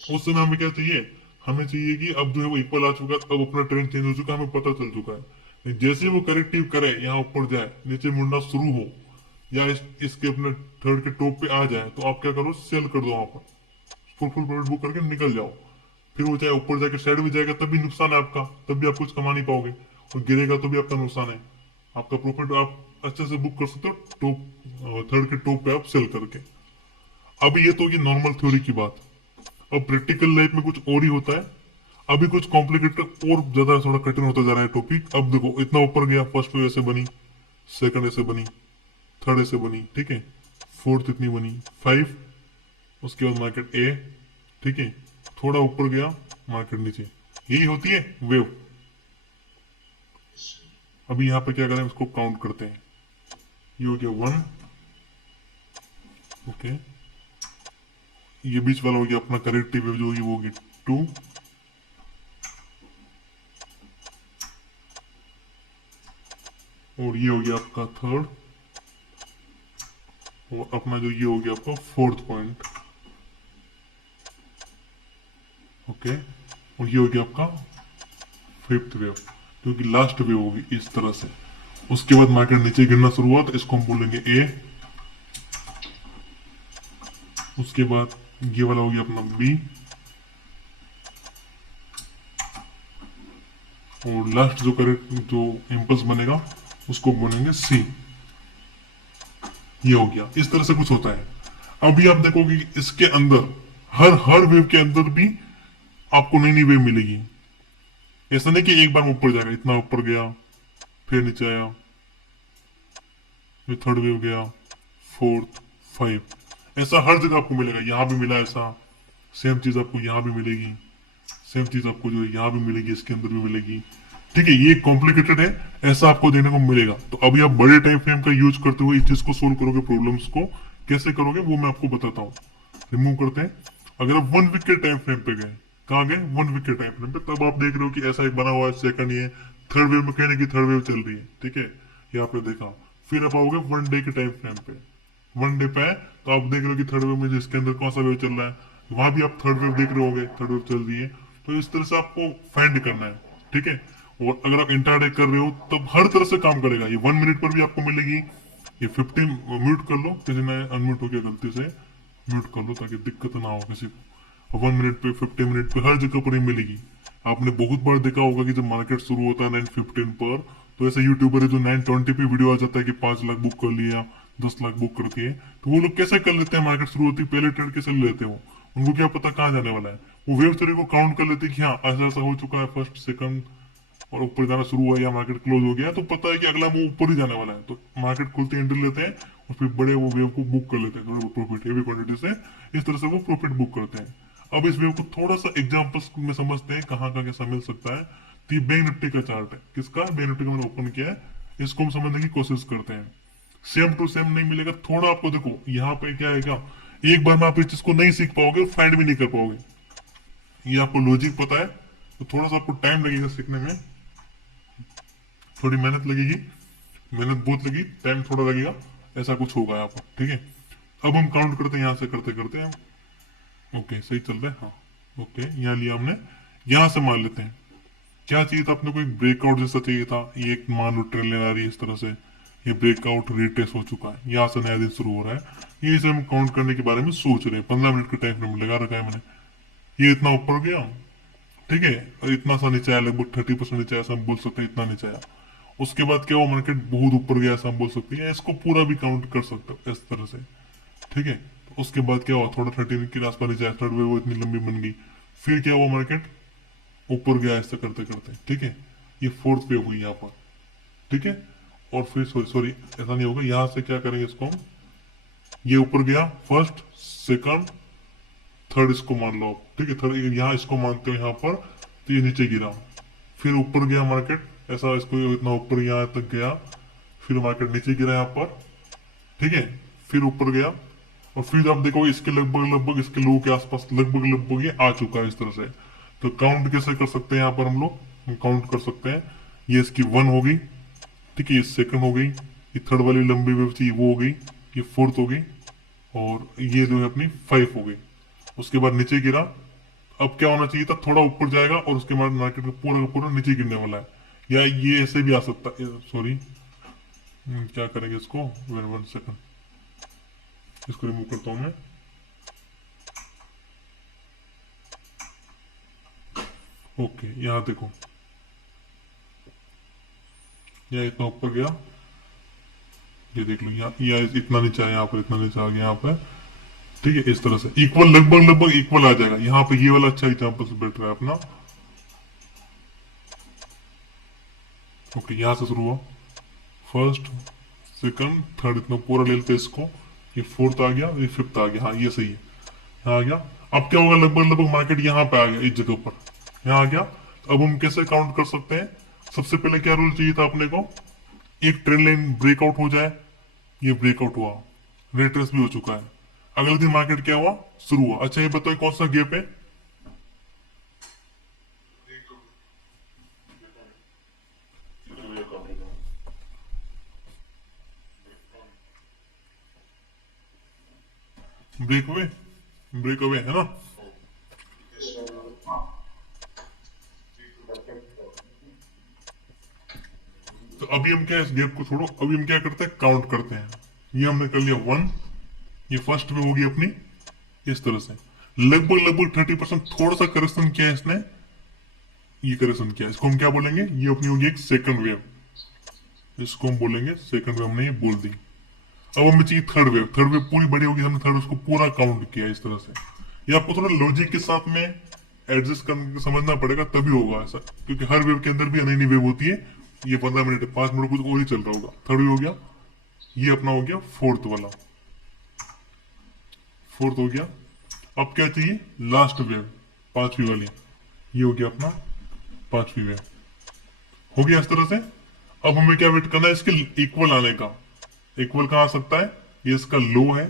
उस समय हमें क्या चाहिए, हमें चाहिए कि अब जो है वो इक्वल आ चुका है, अब अपना ट्रेंड चेंज हो चुका है, हमें पता चल चुका है। नहीं, जैसे वो करेक्टिव करे, यहाँ ऊपर जाए, नीचे मुड़ना शुरू हो, या इसके अपने थर्ड के टॉप पे आ जाए, तो आप क्या करो, सेल कर दो वहां पर, फुल फुल प्रॉफिट बुक करके निकल जाओ। फिर वो चाहे ऊपर जाके साइड में जाएगा तब भी नुकसान है आपका, तब भी आप कुछ कमा नहीं पाओगे, और गिरेगा तो भी आपका नुकसान है। आपका प्रॉफिट आप अच्छे से बुक कर सकते हो टॉप, थर्ड के टॉप पे आप सेल करके। अब ये तो होगी नॉर्मल थ्योरी की बात। अब प्रैक्टिकल लाइफ में कुछ और ही होता है। अभी कुछ कॉम्प्लिकेटेड और ज्यादा थोड़ा कठिन होता जा रहा है टॉपिक। अब देखो इतना ऊपर गया, फर्स्ट वेव ऐसे बनी, सेकंड ऐसे बनी, थर्ड ऐसे बनी, ठीक है, फोर्थ इतनी बनी, 5, उसके बाद मार्केट ए, ठीक है, थोड़ा ऊपर गया, मार्केट नीचे, यही होती है वेव। अभी यहाँ पे क्या करें, इसको काउंट करते हैं। ये हो गया 1, ओके, ये बीच वाला हो गया अपना करेक्टिव वेव, जो होगी वो होगी 2, और ये हो गया आपका थर्ड, और अपना जो ये हो गया आपका फोर्थ पॉइंट, ओके, और ये हो गया आपका फिफ्थ वेव, क्योंकि लास्ट वेव होगी इस तरह से। उसके बाद मार्केट नीचे गिरना शुरू हुआ, तो इसको हम बोलेंगे ए। उसके बाद ये वाला हो गया अपना बी, और लास्ट जो करेक्ट जो इम्पल्स बनेगा उसको बोलेंगे सी। ये हो गया, इस तरह से कुछ होता है। अभी आप देखोगे कि इसके अंदर हर हर वेव के अंदर भी आपको नई नई वेव मिलेगी। ऐसा नहीं कि एक बार में ऊपर जाएगा, इतना ऊपर गया फिर नीचे आया, फिर थर्ड वेव गया, फोर्थ, 5, ऐसा हर जगह आपको मिलेगा। यहाँ भी मिला ऐसा, सेम चीज आपको यहाँ भी मिलेगी, सेम चीज आपको जो है यहाँ भी मिलेगी, इसके अंदर भी मिलेगी, ठीक है। ये कॉम्प्लिकेटेड है, ऐसा आपको देने को मिलेगा। तो अभी आप बड़े टाइम फ्रेम का यूज करते हुए इस चीज को सोल्व करोगे, प्रॉब्लम्स को कैसे करोगे वो मैं आपको बताता हूँ। रिमूव करते हैं। अगर आप 1 वीक के टाइम फ्रेम पे गए, कहाँ गए, 1 वीक के टाइम फ्रेम पे, तब आप देख रहे हो कि ऐसा एक बना हुआ है, सेकंड ये थर्ड वेव में कहने की थर्ड वेव चल रही है, ठीक है, ये आपने देखा। फिर आप आओगे 1 डे के टाइम फ्रेम पे, 1 डे पे है, तो आप देख रहे हो कि थर्ड वेव में जिसके अंदर कौन सा वेव चल रहा है, वहां भी आप थर्ड वेव देख रहे होगे, थर्ड वेव चल रही है। तो इस तरह से आपको फाइंड करना है, ठीक है। और अगर आप इंटरडे कर रहे हो तब हर तरह से काम करेगा। ये 1 मिनट पर भी आपको मिलेगी, ये 15 म्यूट कर लो, किसी ने अनम्यूट हो गया गलती से, म्यूट कर लो ताकि दिक्कत ना हो किसी को। 1 मिनट पे, 15 मिनट पे, हर जगह पर ही मिलेगी। आपने बहुत बार देखा होगा कि जब मार्केट शुरू होता है 9:15 पर, तो ऐसे यूट्यूबर है जो 9:20 पे वीडियो आ जाता है कि 5 लाख बुक कर लिया, 10 लाख बुक करके। तो वो लोग कैसे कर लेते हैं, मार्केट शुरू होती है पहले ट्रेड कैसे ले लेते हैं वो, उनको क्या पता कहाँ जाने वाला है। वो वेव थ्योरी को काउंट कर लेते हैं कि हाँ ऐसा ऐसा हो चुका है, फर्स्ट सेकंड और ऊपर जाना शुरू हुआ या मार्केट क्लोज हो गया, तो पता है कि अगला वो ऊपर ही जाने वाला है। तो मार्केट खुलते एंट्री लेते हैं और फिर बड़े वो वेव को बुक कर लेते हैं, थोड़ा प्रॉफिट हेवी क्वांटिटी से, इस तरह से वो प्रॉफिट बुक करते हैं। अब इस वेव को थोड़ा सा एग्जांपल्स में समझते हैं, कहाँ का कैसा मिल सकता है। तो ये बैंक निफ्टी का चार्ट है, किसका, बैंक निफ्टी का मैंने ओपन किया है, इसको हम समझने की कोशिश करते हैं। सेम टू सेम नहीं मिलेगा, थोड़ा आपको देखो यहाँ पे क्या आएगा, एक बार में आप इस चीज को नहीं सीख पाओगे, फाइंड भी नहीं कर पाओगे। ये आपको लॉजिक पता है, तो थोड़ा सा आपको टाइम लगेगा सीखने में, थोड़ी मेहनत लगेगी, मेहनत बहुत लगी, टाइम थोड़ा लगेगा, ऐसा कुछ होगा यहाँ पर, ठीक है। अब हम काउंट करते हैं, यहाँ से करते करते हैं, ओके सही चल रहा है, हाँ ओके, यहाँ लिया हमने, यहाँ से मान लेते हैं क्या चाहिए था अपने को, एक ब्रेकआउट जैसा चाहिए था, ये एक मान लो ट्रेन लेना रही है इस तरह से, ये ब्रेकआउट रीटेस्ट हो चुका है, यहाँ से नया दिन शुरू हो रहा है। ये इसे हम काउंट करने के बारे में सोच रहे हैं। 15 मिनट का टाइम फ्रेम लगा रखा है मैंने। ये इतना ऊपर गया, ठीक है, और इतना सा नीचे आया, लगभग 30% नीचे आया, ऐसा हम बोल सकते हैं, इतना नीचे आया। उसके बाद क्या हुआ, मार्केट बहुत ऊपर गया, ऐसा हम बोल सकते हैं, या इसको पूरा भी काउंट कर सकते हो इस तरह से, ठीक है। तो उसके बाद क्या हुआ, थोड़ा 30 के आसपास नीचे आया, थर्ड वेव वो इतनी लंबी बन गई। फिर क्या हुआ, मार्केट ऊपर गया ऐसा करते करते, ठीक है। ये फोर्थ वेव हुई यहाँ पर, ठीक है। और फिर सॉरी सॉरी ऐसा नहीं होगा, यहाँ से क्या करेंगे इसको हम, ये ऊपर गया फर्स्ट सेकंड थर्ड, इसको मान लो आप, ठीक है। थर्ड यहाँ इसको मानते हो यहाँ पर, तो ये नीचे गिरा, फिर ऊपर गया मार्केट, ऐसा इसको इतना ऊपर यहाँ तक गया, फिर मार्केट नीचे गिरा यहाँ पर, ठीक है। फिर ऊपर गया, और फिर आप देखो इसके लगभग लगभग इसके लो के आसपास लगभग लगभग ये आ चुका है इस तरह से। तो काउंट कैसे कर सकते हैं यहाँ पर हम लोग, काउंट कर सकते हैं, ये इसकी 1 हो गई, ठीक है, ये सेकंड हो गई, ये थर्ड वाली लंबी वेव थी वो हो गई, ये फोर्थ हो गई, और ये जो है अपनी 5 हो गई। उसके बाद नीचे गिरा, अब क्या होना चाहिए था, थोड़ा ऊपर जाएगा और उसके बाद मार्केट का पूरा नीचे गिरने वाला है। या ये ऐसे भी आ सकता है, सॉरी क्या करेंगे इसको, 1 सेकंड, इसको रिमूव करता हूं मैं। ओके, यहाँ देखो, यहाँ इतना ऊपर गया, ये देख लो, यहाँ इतना नीचे आया, यहाँ पर इतना नीचे आ गया यहाँ पर, ठीक है। इस तरह से इक्वल लगभग लगभग इक्वल आ जाएगा। यहाँ पे ये वाला अच्छा एग्जाम्पल से बैठ रहा है अपना। ओके, यहाँ से शुरू हुआ, फर्स्ट सेकंड थर्ड, इतना पूरा ले लेते इसको, ये फोर्थ आ गया, ये फिफ्थ आ गया, हाँ ये सही है, यहाँ आ गया। अब क्या होगा, लगभग लगभग मार्केट यहाँ पे आ गया, इस जगह पर यहाँ आ गया। तो अब हम कैसे काउंट कर सकते हैं, सबसे पहले क्या रूल चाहिए था अपने को, एक ट्रेंड लाइन ब्रेकआउट हो जाए, ये ब्रेकआउट हुआ, रेट्रेस भी हो चुका है, अगले दिन मार्केट क्या हुआ, शुरू हुआ। अच्छा ये बताओ कौन सा गैप है, ब्रेक अवे, ब्रेक अवे है ना। तो अभी हम क्या, इस गैप को छोड़ो, अभी हम क्या करते हैं, काउंट करते हैं। ये हमने कर लिया 1, ये फर्स्ट में होगी अपनी, इस तरह से लगभग लगभग 30%, थोड़ा सा करेक्शन किया है इसने, ये करेक्शन किया, इसको हम क्या बोलेंगे, ये अपनी होगी एक सेकंड वेव, इसको हम बोलेंगे सेकंड वेव, हमने ये बोल दी। अब हमें चाहिए थर्ड वेव, थर्ड वेव पूरी बड़ी होगी, हमने थर्ड उसको पूरा काउंट किया इस तरह से। ये आपको थोड़ा लॉजिक के साथ में एडजस्ट करके समझना पड़ेगा, तभी होगा ऐसा, क्योंकि हर वेव के अंदर भी नई नई वेव होती है। ये 15 मिनट 5 मिनट कुछ और ही चल रहा होगा, थर्ड वेव हो गया, ये अपना हो गया फोर्थ वाला, फोर्थ हो गया। अब क्या चाहिए, लास्ट वेव, पांचवी वाली, ये हो गया अपना पांचवी वेव, हो गया इस तरह से। अब हमें क्या वेट करना है, इसके इक्वल आने का। इक्वल कहाँ आ सकता है, ये इसका लो है,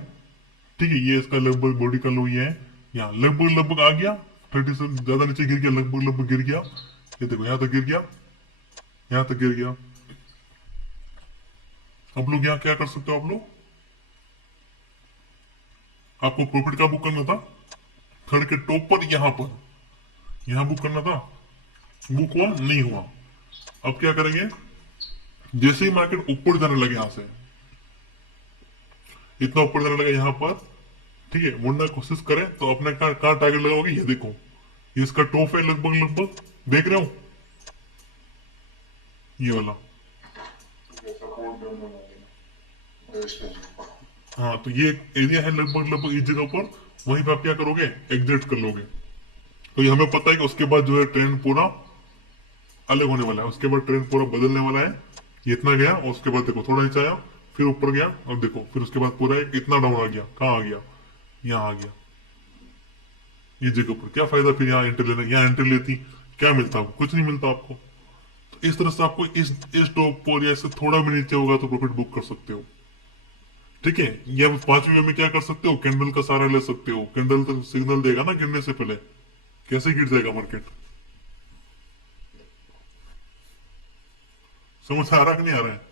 ठीक है, ये इसका लगभग बॉडी का लो ये है, यहाँ लगभग लगभग आ गया, 30 से ज्यादा नीचे गिर गया, लगभग लगभग गिर गया, ये देखो यहाँ तक गिर गया, यहाँ तक गिर गया। अब लोग यहाँ क्या कर सकते हो, आप लोग, आपको प्रॉफिट का बुक करना था, थर्ड के टॉप पर यहाँ पर, यहाँ बुक करना था, बुक हुआ नहीं हुआ। अब क्या करेंगे, जैसे ही मार्केट ऊपर जाने लगे, यहां से इतना ऊपर जाने लगे यहाँ पर, ठीक है, मुड़ने की कोशिश करें तो अपने कहाँ टारगेट लगाओगे, ये देखो, ये इसका टॉप है लगभग लगभग, देख रहे हो, ये वाला, हाँ। तो ये एरिया है लगभग लगभग इस जगह पर, वहीं पे आप क्या करोगे, एग्जिट कर लोगे। तो ये हमें पता है कि उसके बाद जो है ट्रेंड पूरा अलग होने वाला है, उसके बाद ट्रेंड पूरा बदलने वाला है। ये इतना गया और उसके बाद देखो थोड़ा नीचे आया, फिर ऊपर गया, और देखो फिर उसके बाद पूरा इतना डाउन आ गया, कहाँ आ गया, यहाँ आ गया, ये जगह पर। क्या फायदा फिर यहाँ एंट्री लेने, यहाँ एंट्री लेती क्या मिलता आपको, कुछ नहीं मिलता आपको। तो इस तरह से आपको इस टॉप पर या इससे थोड़ा भी नीचे होगा तो प्रॉफिट बुक कर सकते हो, ठीक है। या पांचवी में क्या कर सकते हो, कैंडल का सहारा ले सकते हो, कैंडल तो सिग्नल देगा ना गिरने से पहले, कैसे गिर जाएगा मार्केट, समझ आ रहा कि नहीं आ रहा है,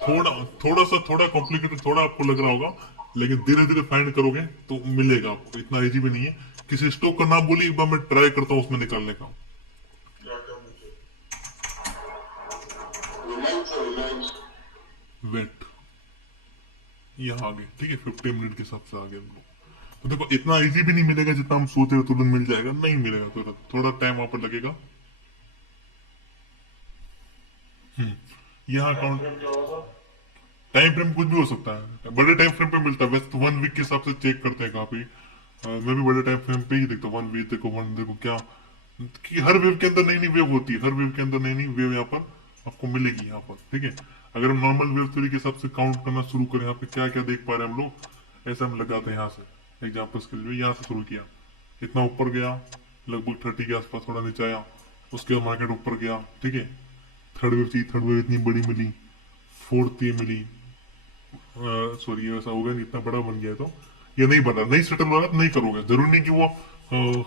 थोड़ा थोड़ा कॉम्प्लिकेटेड थोड़ा आपको लग रहा होगा, लेकिन धीरे धीरे फाइंड करोगे तो मिलेगा आपको, इतना इजी भी नहीं है। किसी स्टॉक का नाम बोलिए, एक बार मैं ट्राई करता हूँ उसमें निकालने का। क्या क्या मुझे वेट यहाँ आ गए, ठीक है, 15 मिनट के हिसाब से आ गए हम लोग। तो देखो इतना इजी भी नहीं मिलेगा जितना हम सोच रहे तुरंत मिल जाएगा, नहीं मिलेगा तुरंत, थोड़ा टाइम वहां पर लगेगा। यहाँ अकाउंट क्या हुआ था? टाइम फ्रेम कुछ भी हो सकता है, बड़े टाइम फ्रेम पे मिलता है वैसे तो 1 वीक के हिसाब से चेक करते हैं काफी। मैं भी बड़े टाइम फ्रेम पे ही देखता हूँ, 1 वीक देखो, वन देखो क्या कि हर वेव के अंदर नई नई वेव होती है, हर वेव के अंदर नई नई वेव यहाँ पर आपको मिलेगी यहाँ पर, ठीक है। अगर हम नॉर्मल वेव थ्योरी के हिसाब से काउंट करना शुरू करें, यहाँ पे क्या क्या देख पा रहे हैं हम लोग, ऐसा हम लगाते हैं यहाँ से एग्जाम्पल्स के लिए, यहाँ से शुरू किया, इतना ऊपर गया लगभग 30 के आसपास, थोड़ा नीचे आया, उसके बाद मार्केट ऊपर गया, ठीक है। थर्ड वेव थी, थर्ड वेव इतनी बड़ी मिली, फोर्थ ये मिली, सॉरी ये ऐसा हो गया नहीं, इतना बड़ा बन गया है तो ये नहीं बना, नहीं सेटल होगा तो नहीं करोगे, जरूरी नहीं कि वो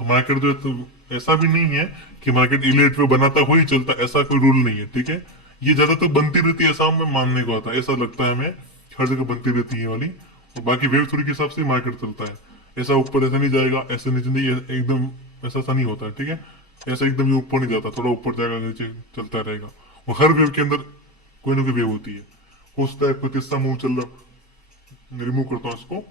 मार्केट जो है तो ऐसा भी नहीं है कि मार्केट इलेट पे बनाता हो ही चलता, ऐसा कोई रूल नहीं है, ठीक है। ये ज्यादातर बनती रहती है, ऐसा हमें मानने को आता है, ऐसा लगता है हमें हर जगह बनती रहती है ये वाली, और बाकी वेव थ्योरी के हिसाब से मार्केट चलता है। ऐसा ऊपर ऐसा नहीं जाएगा, ऐसे नीचे नहीं, एकदम ऐसा सा नहीं होता है, ठीक है। ऐसा एकदम ये ऊपर नहीं जाता, थोड़ा ऊपर जाएगा नीचे चलता रहेगा, और हर वेव के अंदर कोई ना कोई वेव होती है। उस टाइप का किस्सा मूव चल रहा, रिमूव करता हूँ इसको।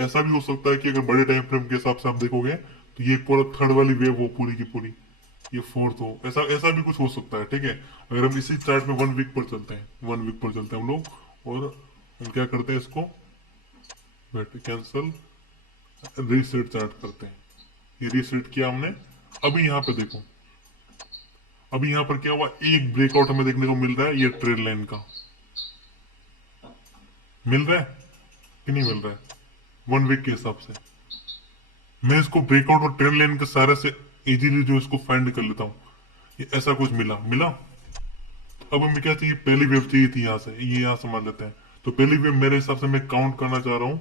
ऐसा भी हो सकता है कि अगर बड़े टाइम फ्रेम के हिसाब से आप देखोगे तो ये पूरा थर्ड वाली वेव हो पूरी की पूरी, ये फोर्थ हो, ऐसा ऐसा भी कुछ हो सकता है, ठीक है। अगर हम इसी चार्ट में 1 वीक पर चलते हैं, 1 वीक पर चलते हैं हम लोग, और हम क्या करते हैं इसको कैंसल रीसेट चार्ट करते हैं, ये रीसेट किया हमने। अभी यहाँ पे देखो, अभी यहाँ पर क्या हुआ, एक ब्रेकआउट हमें देखने को मिल रहा है, ये ट्रेड लाइन का मिल रहा है कि नहीं मिल रहा है 1 वीक के हिसाब से। मैं इसको ब्रेकआउट और ट्रेंड लाइन के सारे से इजीली जो इसको फाइंड कर लेता हूँ, ये ऐसा कुछ मिला मिला। तो अब हमें क्या चाहिए, पहली वेव चाहिए थी यहाँ से, ये यहाँ से मान लेते हैं। तो पहली वेव मेरे हिसाब से मैं काउंट करना चाह रहा हूँ,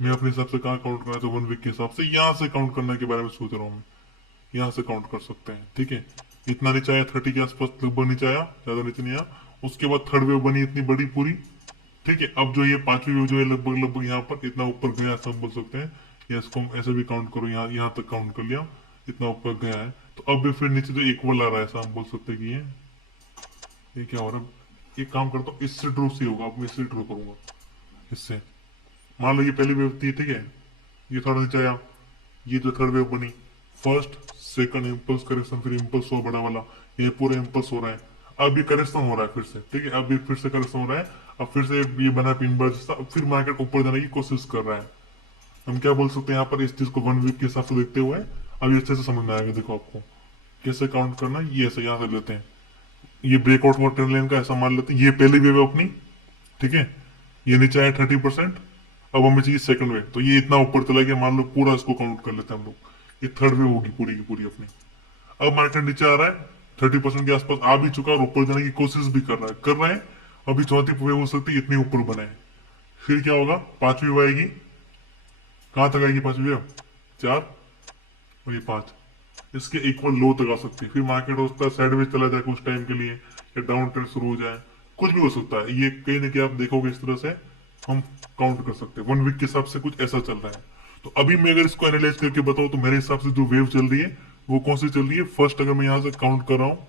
मैं अपने हिसाब से कहाँ काउंट करना चाहता हूँ, 1 वीक के हिसाब से यहाँ से काउंट करने के बारे में सोच रहा हूँ मैं, यहाँ से काउंट कर सकते हैं, ठीक है। इतना नीचे आया, 30 के आसपास लगभग नीचे आया, ज्यादा नीचे नहीं आया। उसके बाद थर्ड वेव बनी इतनी बड़ी पूरी, ठीक है। अब जो ये पांचवी वेव जो है लगभग लगभग यहाँ पर इतना ऊपर गया, ऐसा हम बोल सकते हैं, या इसको हम ऐसे भी काउंट करो, यहाँ तक काउंट कर लिया, इतना ऊपर गया है। तो अब भी फिर नीचे जो इक्वल आ रहा है, ऐसा हम बोल सकते हैं कि ये क्या हो रहा है। एक काम करता हूँ, इससे ड्रॉ से होगा, अब मैं इससे ड्रॉ करूंगा, इससे। मान लो ये पहली वेव थी, ठीक है, ये थोड़ा नीचे आया, ये जो थर्ड वेव बनी, फर्स्ट सेकंड इम्पल्स करेक्शन, फिर इम्पल्स हुआ बड़ा वाला, ये पूरा इम्पल्स हो रहा है। अब ये करेक्शन हो रहा है फिर से, ठीक है, अब ये फिर से करेक्शन हो रहा है, अब फिर से ये बना पिन बार जैसा, अब फिर मार्केट ऊपर जाने की कोशिश कर रहा है। हम क्या बोल सकते हैं यहाँ पर, इस चीज को 1 वीक के हिसाब से देखते हुए अब ये अच्छे से समझ में आएगा। देखो आपको कैसे काउंट करना है, ये ऐसे यहाँ से लेते हैं, ये ब्रेकआउट हुआ ट्रेंड लाइन का, ऐसा मान लेते हैं, ये पहली वेव है अपनी, ठीक है। ये नीचे आया 30%, अब हमें चाहिए सेकंड वेव, तो ये इतना ऊपर चला गया, मान लो पूरा इसको काउंट कर लेते हैं हम लोग, ये थर्ड वेव होगी पूरी की पूरी अपनी। अब मार्केट नीचे आ रहा है, 30% के आसपास आ भी चुका है, और ऊपर जाने की कोशिश भी कर रहा है। अभी चौथी वेव हो सकती है, इतनी ऊपर बनाए, फिर क्या होगा, पांचवी वेव आएगी, कहां तक आएगी पांचवी वेव, 4 और ये 5, इसके इक्वल लो तक आ सकती है। फिर मार्केट हो सकता है साइडवेज चला जाए कुछ टाइम के लिए, या डाउन ट्रेंड शुरू हो जाए, कुछ भी हो सकता है। ये कहीं ना कहीं आप देखोगे इस तरह से हम काउंट कर सकते हैं, 1 वीक के हिसाब से कुछ ऐसा चल रहा है। तो अभी मैं अगर इसको एनालाइज करके बताऊं तो मेरे हिसाब से जो वेव चल रही है वो कौन सी चल रही है, फर्स्ट अगर मैं यहाँ से काउंट कर रहा हूँ,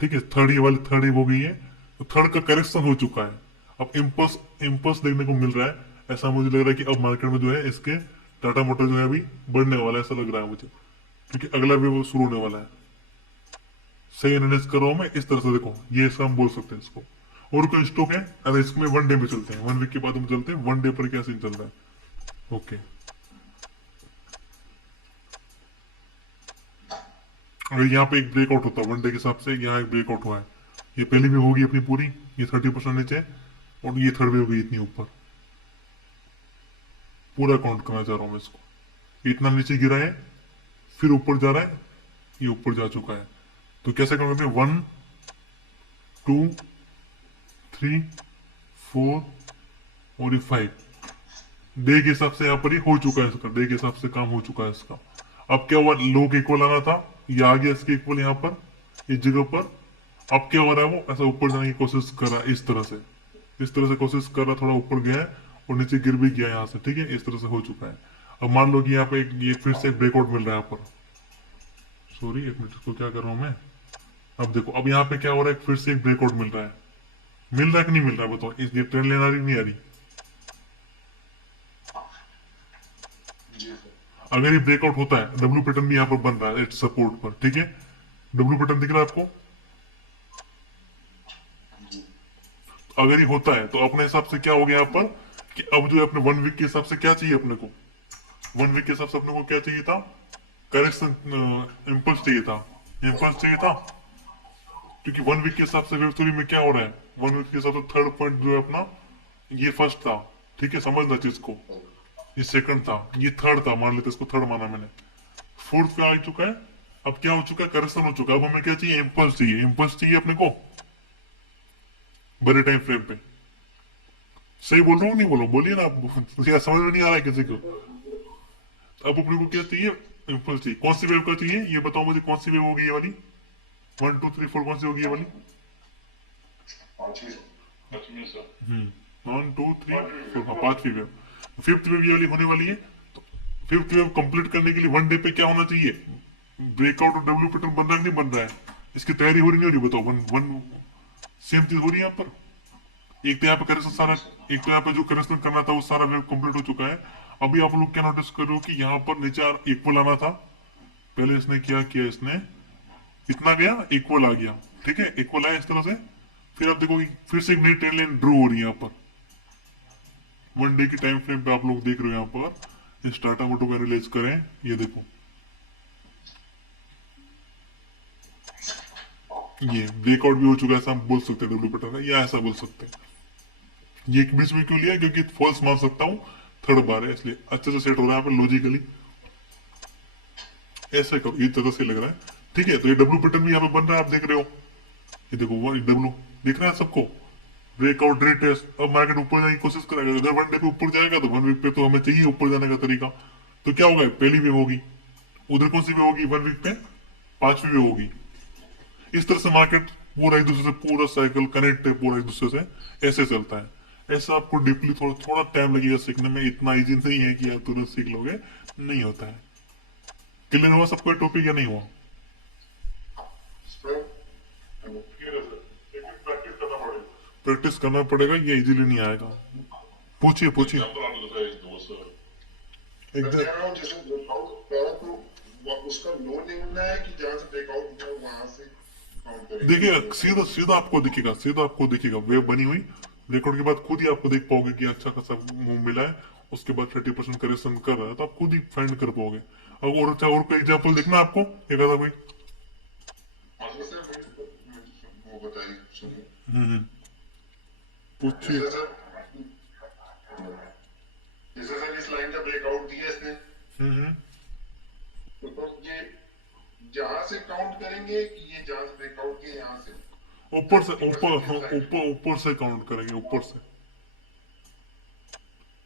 ठीक है, थर्ड ये वाली थर्ड हो गई है, तो थर्ड का करेक्शन हो चुका है। अब इम्पल्स इम्पल्स देखने को मिल रहा है, ऐसा मुझे लग रहा है कि अब मार्केट में जो है इसके टाटा मोटर जो है अभी बढ़ने वाला है, ऐसा लग रहा है मुझे, क्योंकि अगला भी वो शुरू होने वाला है। सही एनालाइज कर रहा हूं मैं इस तरह से, देखो ये इसका हम बोल सकते हैं इसको। और कोई स्टॉक है, अगर इसमें 1 डे पे चलते हैं, 1 वीक के बाद हम चलते हैं 1 डे पर क्या सीन चल रहा है। ओके, अगर यहाँ पे एक ब्रेकआउट होता है 1 डे के हिसाब से, यहाँ एक ब्रेकआउट हुआ है, ये पहली वेव होगी अपनी पूरी, ये 30% नीचे, और ये थर्ड वेव होगी इतनी ऊपर, पूरा काउंट करना चाह रहा हूं मैं इसको। इतना नीचे गिरा है, फिर ऊपर जा रहा है, ये ऊपर जा चुका है। तो कैसे काउंट करते हैं, 1 2 3 4 और ये 5, डे के हिसाब से यहाँ पर ही हो चुका है इसका, डे के हिसाब से काम हो चुका है इसका। अब क्या हुआ, लो के इक्वल आना था, ये आ गया इसके इक्वल यहाँ पर इस जगह पर। अब क्या हो रहा है, वो ऐसा ऊपर जाने की कोशिश कर रहा है, इस तरह से, इस तरह से कोशिश कर रहा है, थोड़ा ऊपर गया है और नीचे गिर भी गया यहाँ से, ठीक है, इस तरह से हो चुका है। अब मान लो कि यहाँ पे ये फिर से ब्रेकआउट मिल रहा है यहाँ पर, सॉरी एक मिनट, इसको क्या कर रहा हूँ मैं, अब देखो, अब यहाँ पे क्या हो रहा है, फिर से एक ब्रेकआउट मिल रहा है। मिल रहा है कि नहीं मिल रहा है बताओ, ये ट्रेंड लाइन आ रही नहीं आ रही? जी सर। अगर ये ब्रेकआउट होता है, डब्ल्यू पैटर्न भी यहाँ पर बन रहा है सपोर्ट पर, ठीक है, डब्ल्यू पैटर्न दिख रहा है आपको? जी। अगर ये होता है तो अपने हिसाब से क्या हो गया यहाँ पर, कि अब जो है अपने 1 वीक के हिसाब से क्या चाहिए अपने को, 1 वीक के हिसाब से अपने को क्या चाहिए था, करेक्शन इम्पल्स चाहिए था, इम्पल्स चाहिए था। क्योंकि 1 वीक के हिसाब से वेव थ्योरी में क्या हो रहा है, 1 वीक के हिसाब से थर्ड पॉइंट जो है अपना, ये फर्स्ट था, ठीक है, समझना चीज को। ये सेकंड था, ये थर्ड था, मान लेते इसको थर्ड माना मैंने। फोर्थ पे आ चुका है। अब क्या हो चुका है, करेक्शन हो चुका है। अब हमें क्या चाहिए, इम्पल्स चाहिए, इम्पल्स चाहिए अपने को बड़े टाइम फ्रेम पे। सही बोल रहा हूँ नहीं बोलो, बोलिए ना आप, मुझे समझ में नहीं आ रहा है किसी को। अब अपने को क्या चाहिए, इम्पल्स चाहिए। कौन सी वेव का चाहिए ये बताओ मुझे, कौन सी वेव होगी ये वाली, 1 2 3 4 कौन सी होगी ये वाली? पांचवी पांचवी सर। 1 2 3 4, हाँ, पांचवी वेव। फिफ्थ वेव ये वाली होने वाली है। तो फिफ्थ वेव कंप्लीट करने के लिए 1 डे पे क्या होना चाहिए, ब्रेकआउट और डब्ल्यू पैटर्न बन रहा है कि नहीं बन रहा है? इसकी तैयारी हो रही नहीं हो रही बताओ, वन वन सेम चीज हो रही है यहाँ पर। एक तो यहाँ पे करेक्शन सारा, एक तो यहाँ पे जो करेक्शन करना था वो सारा वेव कंप्लीट हो चुका है। अभी आप लोग क्या नोटिस कर रहे हो कि यहाँ पर नीचे इक्वल आना था, पहले इसने क्या किया, इसने इतना गया, इक्वल आ गया, ठीक है, इक्वल आया इस तरह से। फिर आप देखो फिर से एक नई ट्रेंड लाइन ड्रू हो रही है यहाँ पर, 1 डे की टाइम फ्रेम पे आप लोग देख रहे हो यहाँ पर। इस टाटा मोटो को एनालाइज करें, ये देखो, ये ब्रेकआउट भी हो चुका है, ऐसा हम बोल सकते हैं डब्ल्यू पैटर्न का, या ऐसा बोल सकते हैं। ये एक बीच में क्यों लिया, क्योंकि फॉल्स मान सकता हूँ, थर्ड बार है इसलिए अच्छे से सेट हो रहा है यहाँ पर लॉजिकली। ऐसा करो, ये तरह से लग रहा है, ठीक है। तो ये डब्ल्यू पैटर्न भी यहाँ पे बन रहा है, आप देख रहे हो, ये देखो वो डब्ल्यू दिख रहा है सबको, ब्रेकआउट रेट टेस्ट। अब मार्केट ऊपर जाने की कोशिश करेगा, अगर 1 डे पे ऊपर जाएगा तो 1 वीक पे तो हमें चाहिए ऊपर जाने का तरीका। तो क्या होगा, पहली वेव होगी, उधर कौन सी वेव होगी 1 वीक पे, पांचवी वेव होगी। इस तरह से मार्केट पूरा एक दूसरे से, पूरा साइकिल कनेक्ट है पूरा एक दूसरे से, ऐसे चलता है। ऐसा आपको डीपली थोड़ा थोड़ा टाइम लगेगा सीखने में, इतना इजी नहीं है कि आप तुरंत सीख लोगे, नहीं होता है। क्लियर हुआ सबको टॉपिक या नहीं हुआ? सर ठीक है सर, लेकिन प्रैक्टिस करना पड़ेगा। प्रैक्टिस करना पड़ेगा, ये इजीली नहीं आएगा। पूछिए पूछिए एग्जाम्पल आने दो सर, एक दो सर। मैं एकदम। कह रहा हूँ जैसे ब्रेकआउट पहला तो उसका लो लेवल है कि जहाँ से ब्रेकआउट हुआ वहां से काउंट देखिएगा, करेंगे। सीधा सीधा आपको दिखेगा, सीधा आपको दिखेगा वेव बनी हुई, ब्रेकआउट के बाद खुद ही आपको देख पाओगे कि अच्छा खासा मूव मिला है। उसके बाद 30% करेक्शन कर रहा है, तो आप खुद ही फाइंड कर पाओगे। अब और अच्छा, और कोई एग्जाम्पल देखना आपको, एक आधा कोई? मतलब सर वो बताइए सुनिए। हम्म, पूछिए। जैसे सर, जैसे सर इस लाइन का ब्रेकआउट दिया इसने, हम्म। तो ये जहां से काउंट करेंगे कि ये जहां से ब्रेकआउट किया यहाँ से ऊपर से, 30% ऊपर, इस लाइन। ऊपर ऊपर से काउंट करेंगे, ऊपर से,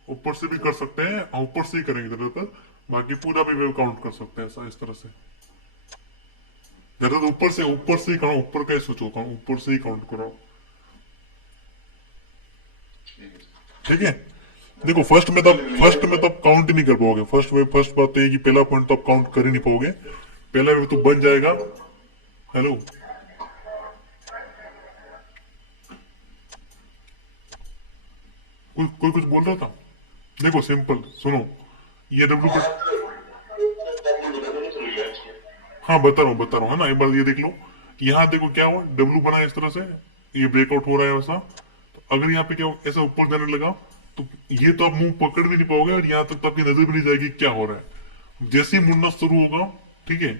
ऊपर से भी कर सकते हैं, हाँ, ऊपर से ही करेंगे ज्यादातर। बाकी पूरा भी वेव काउंट कर सकते हैं, ऐसा इस तरह से। ज्यादातर ऊपर से ही करो, ऊपर का ही सोचो, ऊपर से ही काउंट करो, ठीक है सर। ठीक है। देखो फर्स्ट में तो आप काउंट ही नहीं कर पाओगे, फर्स्ट बात तो ये कि पहला पॉइंट तो आप काउंट कर ही नहीं पाओगे। पहला वेव तो बन जाएगा। हेलो, कोई कुछ बोल रहा था? देखो सिंपल सुनो, ये डब्ल्यू पर, हाँ बता रहा हूँ, है ना, एक बार ये देख लो। यहाँ देखो क्या हुआ, डब्ल्यू बना है इस तरह से, ये ब्रेकआउट हो रहा है वैसा। तो अगर यहाँ पे क्या ऐसा ऊपर जाने लगा, तो ये तो आप मुंह पकड़ भी नहीं पाओगे, और यहाँ तक तो आपकी नजर भी नहीं जाएगी क्या हो रहा है। जैसे ही मुड़ना शुरू होगा, ठीक है,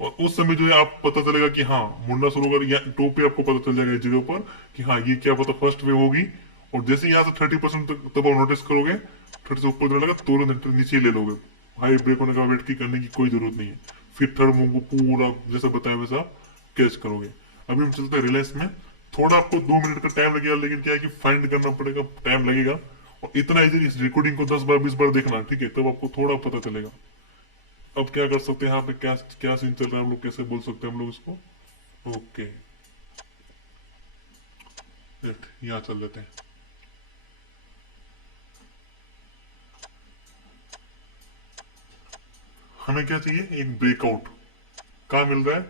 और उस समय जो है आप पता चलेगा कि हाँ मुड़ना शुरू होगा, या टॉप पे आपको पता चल जाएगा इस जगह पर कि हाँ ये क्या पता फर्स्ट वेव होगी। और जैसे यहाँ से 30% तक तब आप नोटिस करोगे, 30 से ऊपर जाने लगा, तुरंत नीचे ले लोगे। हाई ब्रेक होने का वेट की करने की कोई जरूरत नहीं है। फिर थर्ड मूव को पूरा जैसा बताया वैसा कैच करोगे। अभी हम चलते हैं रिलायंस में। थोड़ा आपको 2 मिनट का टाइम लगेगा, लेकिन क्या है कि फाइंड करना पड़ेगा, टाइम लगेगा। और इतना इजीली इस रिकॉर्डिंग को 10 बार 20 बार देखना, ठीक है, तब आपको थोड़ा पता चलेगा। अब क्या कर सकते हैं यहाँ पे, क्या क्या सीन चल रहा है, हम लोग कैसे बोल सकते हैं हम लोग इसको। ओके, यहाँ चल लेते हैं। हमें क्या चाहिए, एक ब्रेकआउट। कहाँ मिल रहा है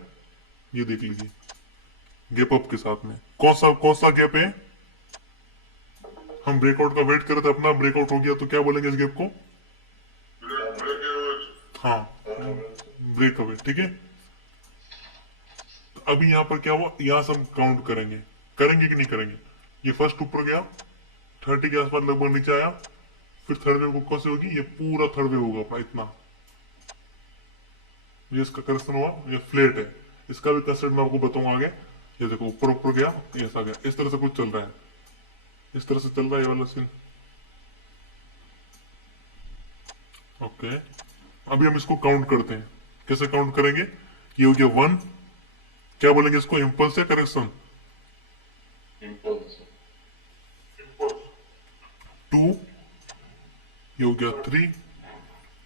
ये देख लीजिए, गैप अप के साथ में कौन सा गैप है? हम ब्रेकआउट का वेट कर रहे थे, अपना ब्रेकआउट हो गया तो क्या बोलेंगे इस गैप को? हाँ, ब्रेक अवे, ठीक है। तो अभी यहाँ पर क्या हुआ, यहाँ से हम काउंट करेंगे, करेंगे कि नहीं करेंगे? ये फर्स्ट ऊपर गया 30 के आसपास लगभग नीचे आया, फिर थर्ड वेव कौन सी होगी? ये पूरा थर्ड वेव होगा अपना इतना, ये इसका करेक्शन हुआ, ये फ्लैट है। इसका भी कंसेप्ट मैं आपको बताऊंगा आगे। ये देखो ऊपर ऊपर गया, ये ऐसा गया, इस तरह से कुछ चल रहा है, इस तरह से चल रहा है ये वाला सीन। ओके, अभी हम इसको काउंट करते हैं। कैसे काउंट करेंगे? ये हो गया 1, क्या बोलेंगे इसको, इम्पल्स या करेक्शन? इम्पल्स। 2, ये हो गया 3,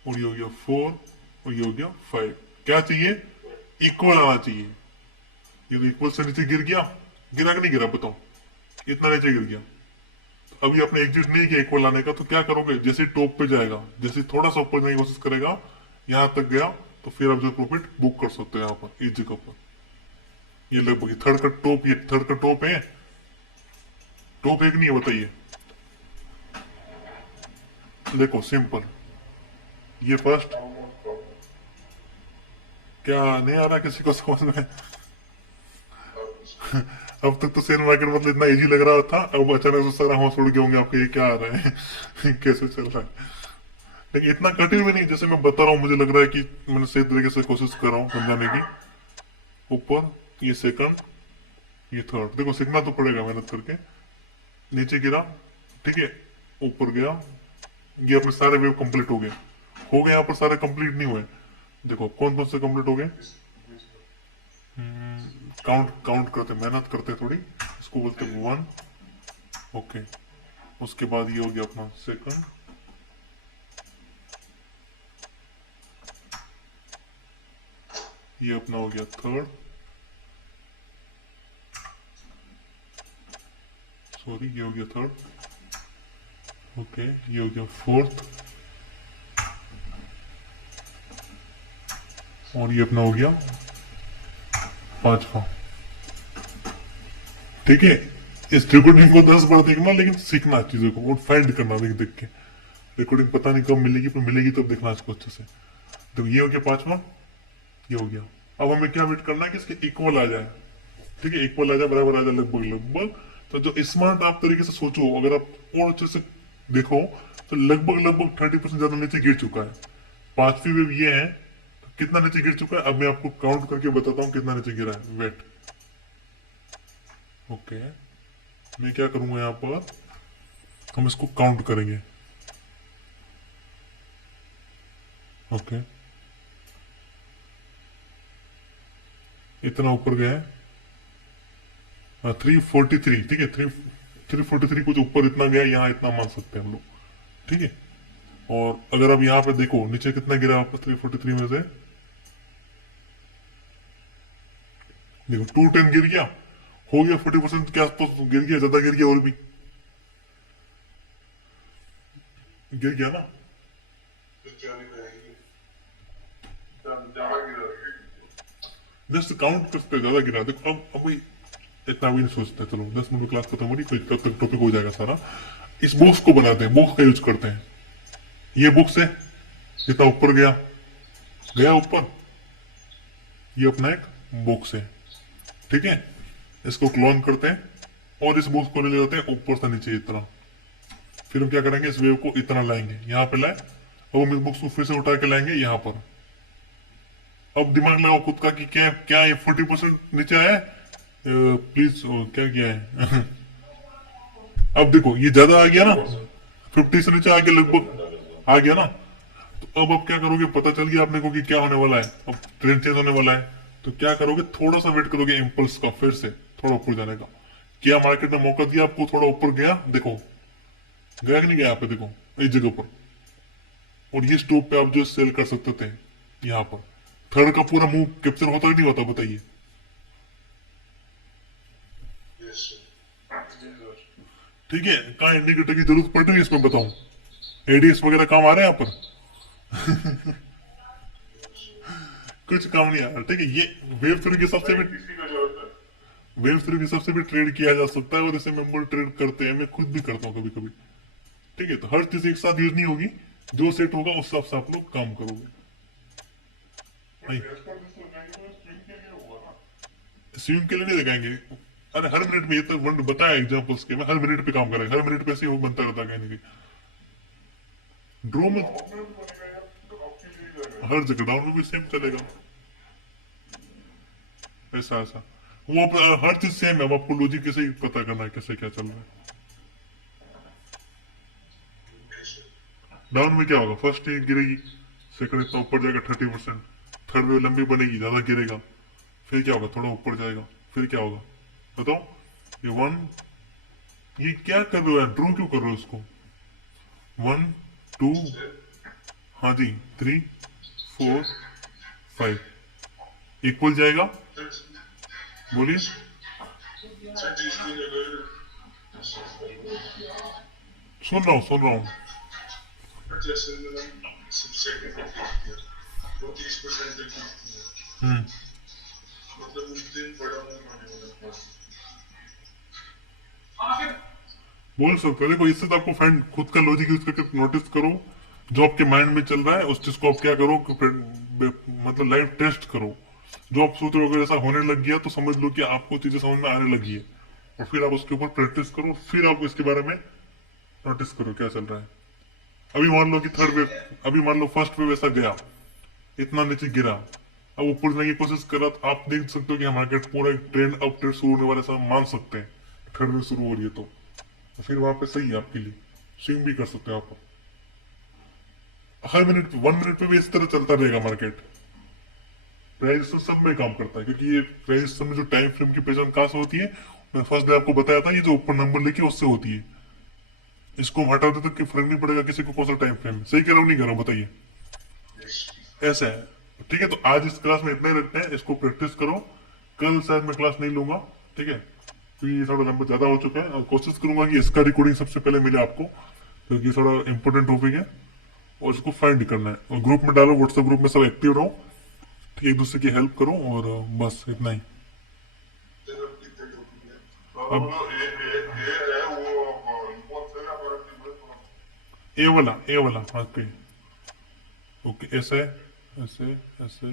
और ये हो गया 4, और ये हो गया 5। क्या चाहिए? इक्वल आना चाहिए। ये इक्वल से नीचे गिर गया, गिरा कि नहीं गिरा बताओ? इतना नीचे गिर गया। तो अभी आपने एग्जिट नहीं किया इक्वल आने का, तो क्या करोगे? जैसे टॉप पे जाएगा, जैसे थोड़ा सा ऊपर जाने की कोशिश करेगा, यहां तक गया, तो फिर आप जो प्रॉफिट बुक कर सकते हो यहाँ पर इस जगह पर। ये लगभग थर्ड का टॉप, ये थर्ड का टॉप है, टॉप एक नहीं है, बताइए। देखो सिंपल, ये फर्स्ट, क्या नहीं आ रहा किसी को समझ में? अब तक तो शेयर मार्केट मतलब इतना इजी लग रहा था, अब अचानक से सारा होश उड़ गए होंगे आपके, ये क्या आ रहा है कैसे चल रहा है? लेकिन इतना कठिन भी नहीं, जैसे मैं बता रहा हूँ, मुझे लग रहा है कि मैंने सही तरीके से कोशिश कर रहा हूँ समझाने की। ऊपर ये सेकंड, ये थर्ड, देखो सीखना तो पड़ेगा मेहनत करके। नीचे गिरा, ठीक है, ऊपर गया, ये अपने सारे वेव कंप्लीट हो गए यहाँ पर सारे कंप्लीट नहीं हुए। देखो कौन कौन से कंप्लीट हो गए, काउंट काउंट करते, मेहनत करते थोड़ी, इसको बोलते हैं 1। ओके, उसके बाद ये हो गया अपना सेकंड, ये अपना हो गया थर्ड, सॉरी ये हो गया थर्ड, ओके, ये हो गया फोर्थ, और ये अपना हो गया पांचवा। ठीक है, इस रिकॉर्डिंग को 10 बार देखना, लेकिन सीखना चीजों को और फाइंड करना देख देख के। रिकॉर्डिंग पता नहीं कब मिलेगी, पर मिलेगी तब देखना इसको अच्छे से। तो ये हो गया पांचवा, ये हो गया। अब हमें क्या वेट करना है कि इसके इक्वल आ जाए, ठीक है, इक्वल आ जाए, बराबर आ जाए, लगभग लगभग। तो जो स्मार्ट आप तरीके से सोचो, अगर आप और अच्छे से देखो, तो लगभग लगभग 30% ज्यादा नीचे गिर चुका है। पांचवी वेव ये है, तो कितना नीचे गिर चुका है अब मैं आपको काउंट करके बताता हूँ कितना नीचे गिरा है। वेट, ओके, मैं क्या करूंगा यहाँ पर, हम इसको काउंट करेंगे। ओके, इतना ऊपर गया है 343, ठीक है, 343 कुछ ऊपर इतना गया, यहाँ इतना मान सकते हैं हम लोग, ठीक है। और अगर आप यहाँ पे देखो नीचे कितना गिरा वापस 343 में से, देखो 210 गिर गया, हो गया 40% के आसपास गिर गया, ज्यादा गिर गया, और भी गिर गया ना। जस्ट काउंट करते ज्यादा गिरा, देखो अब इतना भी नहीं सोचते, चलो 10 मिनट क्लास खत्म हो रही, कोई तब तक टॉपिक हो जाएगा सारा। इस बॉक्स को बनाते हैं, बॉक्स का यूज करते हैं। ये बॉक्स है, जितना ऊपर गया गया ऊपर, ये अपना एक बॉक्स है, ठीक है। इसको क्लोन करते हैं और इस बॉक्स को ले जाते हैं ऊपर से नीचे इतना। फिर हम क्या करेंगे, इस वेव को इतना लाएंगे, यहाँ पे लाए, अब हम इस बॉक्स को फिर से उठा के लाएंगे यहाँ पर। अब दिमाग लगाओ खुद का कि क्या क्या ये 40% नीचे आया है, प्लीज क्या किया है अब देखो ये ज्यादा आ गया ना, 50 से नीचे आ गया, लगभग आ गया ना। तो अब क्या करोगे, पता चल गया आपने को कि क्या होने वाला है, अब ट्रेंड चेंज होने वाला है। तो क्या करोगे, थोड़ा सा वेट करोगे इम्पल्स का, फिर से थोड़ा ऊपर जाने का। क्या मार्केट ने मौका दिया आपको, थोड़ा ऊपर गया, देखो गया कि नहीं गया, यहाँ पे देखो इस जगह पर। और ये स्टॉप पे आप जो सेल कर सकते थे, यहाँ पर थर्ड का पूरा मूव कैप्चर होता कि नहीं होता, बताइए। ठीक है, कहा इंडिकेटर की जरूरत पड़ रही है इसमें, बताऊं एडीएस वगैरह काम आ रहे हैं यहाँ पर कुछ काम नहीं आ रहा, ठीक है। ये वेव थ्योरी के हिसाब से भी वेब थ्री के हिसाब से भी ट्रेड किया जा सकता है और इसे मेंबर ट्रेड करते हैं, मैं खुद भी करता हूँ कभी कभी। ठीक है, तो हर चीज एक साथ यूज नहीं होगी, जो सेट होगा उस हिसाब से आप लोग काम करोगे। नहीं, स्विंग के लिए नहीं दिखाएंगे। अरे हर मिनट में, ये तो वन बताया एग्जाम्पल्स के, मैं हर मिनट पे काम करेगा, हर मिनट पे ऐसे ही बनता रहता है कहीं ना कहीं। ड्रो में हर जगह डाउन में भी सेम चलेगा, ऐसा ऐसा। वो हर चीज सेम है, अब आपको लॉजिक कैसे ही पता करना है कैसे क्या चल रहा है। डाउन में क्या होगा, फर्स्ट ये गिरेगी, सेकंड इतना ऊपर जाएगा 30%, थर्ड वेव लंबी बनेगी, ज्यादा गिरेगा, फिर क्या होगा, थोड़ा ऊपर जाएगा, फिर क्या होगा बताओ। ये वन, ये क्या कर रहे हो यार, ड्रो क्यों कर रहे हो इसको। वन, टू, हाँ जी, थ्री, फोर, फाइव, इक्वल जाएगा, बोलिए। सर जिस दिन अगर सुन रहा हूँ। जैसे मैंने सबसेट किया वो 30% तक दिखती है, हम्म, मतलब उस दिन बड़ा मूव होने वाला था। बोल सकते हो। देखो, इससे तो आपको फाइंड खुद का लॉजिक यूज करके नोटिस करो जो आपके माइंड में चल रहा है, उस चीज को आप क्या करो कि मतलब लाइव टेस्ट करो। जो आप सोच रहे हो अगर ऐसा होने लग गया तो समझ लो कि आपको चीजें समझ में आने लगी है, और फिर आप उसके ऊपर प्रैक्टिस करो, फिर आप इसके बारे में नोटिस करो क्या चल रहा है। अभी मान लो कि थर्ड वेव, अभी मान लो फर्स्ट वेव ऐसा गया, इतना नीचे गिरा, अब ऊपर जाने की कोशिश करा, तो आप देख सकते हो कि मार्केट पूरा एक ट्रेंड अप ट्रेंड शुरू होने वाला, ऐसा मान सकते हैं। थर्ड वेव शुरू हो रही है तो फिर वहां पे सही है आपके लिए, स्विंग भी कर सकते हो आप। हर मिनट, वन मिनट पे भी इस तरह चलता रहेगा मार्केट। प्राइस तो सब में काम करता है, क्योंकि ये प्राइस में जो टाइम फ्रेम की पहचान कहां से होती है, मैं फर्स्ट डे आपको बताया था, ये जो ऊपर नंबर लिखे उससे होती है। इसको हम हटा दे तो कि फर्क नहीं पड़ेगा किसी को कौन सा टाइम फ्रेम है। सही कह रहा हूँ नहीं कह रहा हूँ बताइए। ऐसा है। ठीक है, तो आज इस क्लास में इतना ही रखते हैं, इसको प्रैक्टिस करो। कल शायद मैं क्लास नहीं लूंगा, ठीक है, क्योंकि ये थोड़ा लंबा ज्यादा हो चुका है, और कोशिश करूंगा कि इसका रिकॉर्डिंग सबसे पहले मिले आपको, क्योंकि थोड़ा इंपॉर्टेंट टॉपिक है और इसको फाइंड करना है। और ग्रुप में डालो, व्हाट्सएप ग्रुप में सब एक्टिव रहो, ठीक है, एक दूसरे की हेल्प करो, और बस इतना ही। चलो कितने टॉपिक है। अब ये है वो इम्पोर्ट है हमारा ए वाला ओके। ओके, ऐसे ऐसे ऐसे,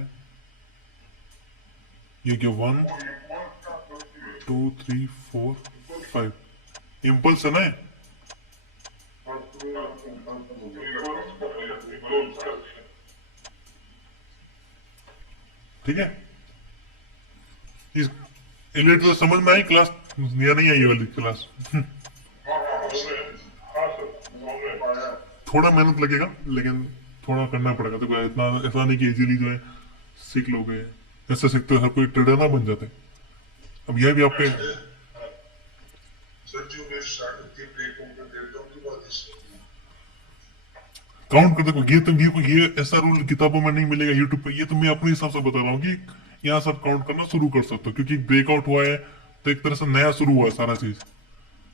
ये क्या, one, two, three, four, five, impulse है ना ये? ठीक है, इस इलेक्ट तो समझ में आई क्लास या नहीं आई ये वाली क्लास। थोड़ा मेहनत लगेगा, लेकिन थोड़ा करना पड़ेगा, तो इतना ऐसा नहीं कि इजीली जो है सीख लोगे। ऐसे सीखते हर कोई ट्रेडर ना बन जाते। अब यह भी आपके सर जो मैं स्टार्ट करके ब्रेक होकर देता हूँ तो बात इसमें काउंट कर, देखो ये ऐसा रूल किताबों में नहीं मिलेगा यूट्यूब पे, ये तो मैं अपने हिसाब से बता रहा हूँ कि यहाँ सब काउंट करना शुरू कर सकते हो, क्योंकि ब्रेकआउट हुआ है तो एक तरह से नया शुरू हुआ है सारा चीज,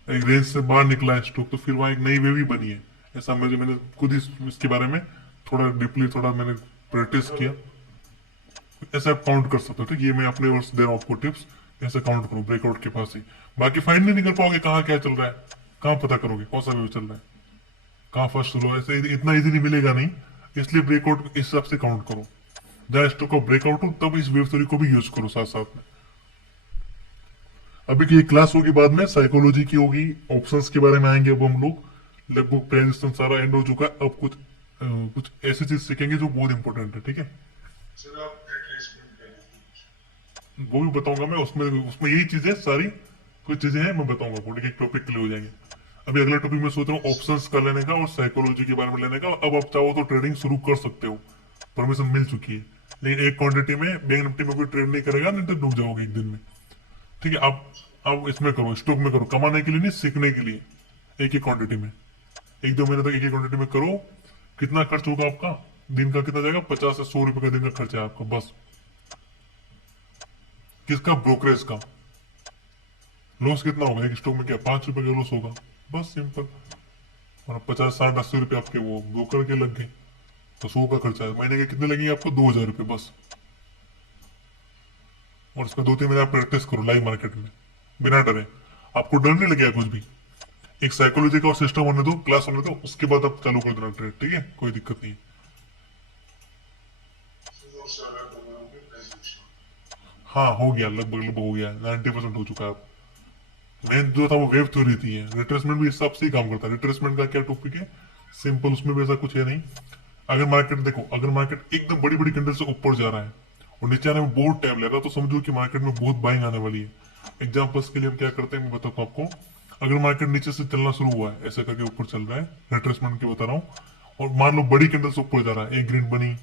एक रेंज से बाहर निकला है स्टॉक, तो फिर वहां एक नई वेव ही बनी है। ऐसा मैंने खुद ही इसके बारे में थोड़ा डीपली थोड़ा मैंने प्रैक्टिस किया। ऐसे आप काउंट कर सकते हो, ठीक है, ये मैं अपने ओर से दे रहा हूँ आपको टिप्स, ऐसे काउंट करो ब्रेकआउट के पास ही। बाकी फाइंड नहीं कर पाओगे कहाँ क्या चल रहा है, कहाँ पता करोगे कौन सा वेव चल रहा है, कहाँ फर्स्ट शुरू हो, ऐसे इतना इजीली मिलेगा नहीं। इसलिए ब्रेकआउट इस हिसाब से काउंट करो, जहां स्टॉक का ब्रेकआउट हो तब इस वेव थ्योरी को भी यूज करो साथ साथ में। अभी की ये क्लास होगी, बाद में साइकोलॉजी की होगी, ऑप्शंस के बारे में आएंगे अब हम लोग। लगभग प्रेजेंटेशन सारा एंड हो चुका है, अब कुछ ऐसी चीज सीखेंगे जो बहुत इंपॉर्टेंट है, ठीक है। सर आप रिप्लेसमेंट कर लीजिए। वो भी बताऊंगा मैं, उसमें उसमें यही चीजें सारी कुछ चीजें हैं मैं बताऊंगा आपको, ठीक है, टॉपिक क्लियर हो जाएंगे। अभी अगला टॉपिक मैं सोच रहा हूँ ऑप्शंस का लेने का और साइकोलॉजी के बारे में लेने का। अब आप चाहो तो ट्रेडिंग शुरू कर सकते हो, परमिशन मिल चुकी है, लेकिन एक क्वांटिटी में बैंक निफ्टी में कोई ट्रेड नहीं करेगा, नहीं तो डूब जाओगे एक दिन में। ठीक है, आप इसमें करो, स्टॉक में करो, कमाने के लिए नहीं, सीखने के लिए। एक ही क्वांटिटी में, एक दो महीने तक एक ही क्वांटिटी में करो। कितना खर्च होगा आपका दिन का, कितना जाएगा, 50 से 100 रुपए का दिन का खर्चा है आपका बस। किसका, ब्रोकरेज का। लॉस कितना होगा एक स्टॉक में, क्या 5 रुपए का लॉस होगा, बस सिंपल। और 50, 60, 80 रुपए आपके वो ब्रोकर के लग गए, तो 100 का खर्चा है, महीने के कितने लगेंगे आपको, 2000 रुपए बस। और इसका 2-3 महीने आप प्रैक्टिस करो लाइव मार्केट में, बिना डरे। आपको डर नहीं लगेगा कुछ भी। एक साइकोलॉजी का सिस्टम होने दो, क्लास होने दो, उसके बाद आप चालू कर देना ट्रेड, ठीक है, कोई दिक्कत नहीं है। और सारा प्रोग्राम के एग्जीक्यूशन। हाँ हो गया, लगभग लगभग हो गया, 90% हो चुका है अब। मेन जो था वो वेव थ्योरी थी है, रिट्रेसमेंट भी इस हिसाब से ही काम करता है। रिट्रेसमेंट का क्या टॉपिक है, सिंपल, उसमें भी ऐसा कुछ है नहीं। अगर मार्केट देखो, अगर मार्केट एकदम बड़ी बड़ी कैंडल से ऊपर जा रहा है और नीचे आने में बहुत टाइम लग रहा है, तो समझो कि मार्केट में बहुत बाइंग आने वाली है। एग्जाम्पल्स के लिए हम क्या करते हैं मैं बताता हूँ आपको। अगर मार्केट नीचे से चलना शुरू हुआ है, ऐसा करके ऊपर चल रहा है, रिट्रेसमेंट की बता रहा हूँ, और मान लो बड़ी कैंडल से ऊपर जा रहा है, एक ग्रीन बनी,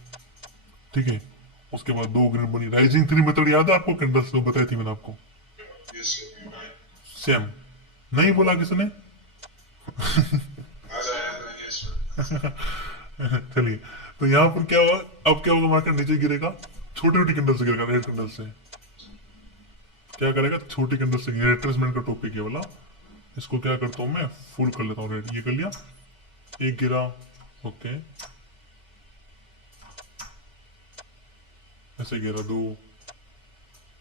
ठीक है, उसके बाद 2 ग्रीन बनी, राइजिंग 3 मेथड याद है आपको, कैंडल्स जो बताई थी मैंने आपको, यस सर, सेम, नहीं बोला किसने? आज आया था, यस सर। चलिए, तो यहाँ पर क्या हुआ, अब क्या होगा, मार्केट नीचे गिरेगा, छोटी छोटी कैंडल से गिरेगा, रेड कैंडल से क्या करेगा, छोटी कैंडल से, रिट्रेसमेंट का टॉपिक है वाला। इसको क्या करता हूँ मैं, फुल कर लेता हूँ रेड, ये कर लिया, एक गिरा, ओके, ऐसे गिरा, 2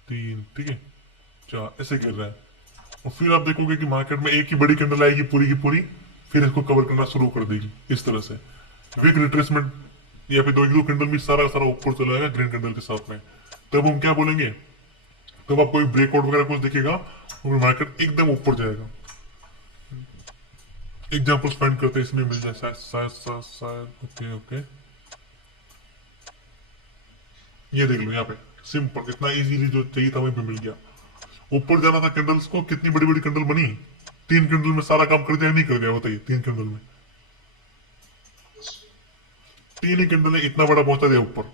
3, ठीक है, 4, ऐसे गिर रहा है। और फिर आप देखोगे कि मार्केट में एक ही बड़ी कैंडल आएगी पूरी की पूरी, फिर इसको कवर करना शुरू कर देगी इस तरह से, विक रिट्रेसमेंट, या फिर 2 कैंडल में सारा सारा ऊपर चला जाएगा ग्रीन कैंडल के साथ में। तब हम क्या बोलेंगे, तब आपको ब्रेकआउट वगैरह कुछ दिखेगा और मार्केट एकदम ऊपर जाएगा। एग्जाम्पल फाइंड करते हैं, इसमें मिल जाए शायद शायद शायद शायद, ओके ओके, ये देख लो यहाँ पे, सिंपल, इतना इजीली जो चाहिए था वहीं पे मिल गया। ऊपर जाना था कैंडल्स को, कितनी बड़ी बड़ी कैंडल बनी, 3 कैंडल में सारा काम कर दिया, नहीं कर दिया, बताइए, 3 कैंडल में, 3 ही कैंडल है, इतना बड़ा पहुंचा दिया ऊपर।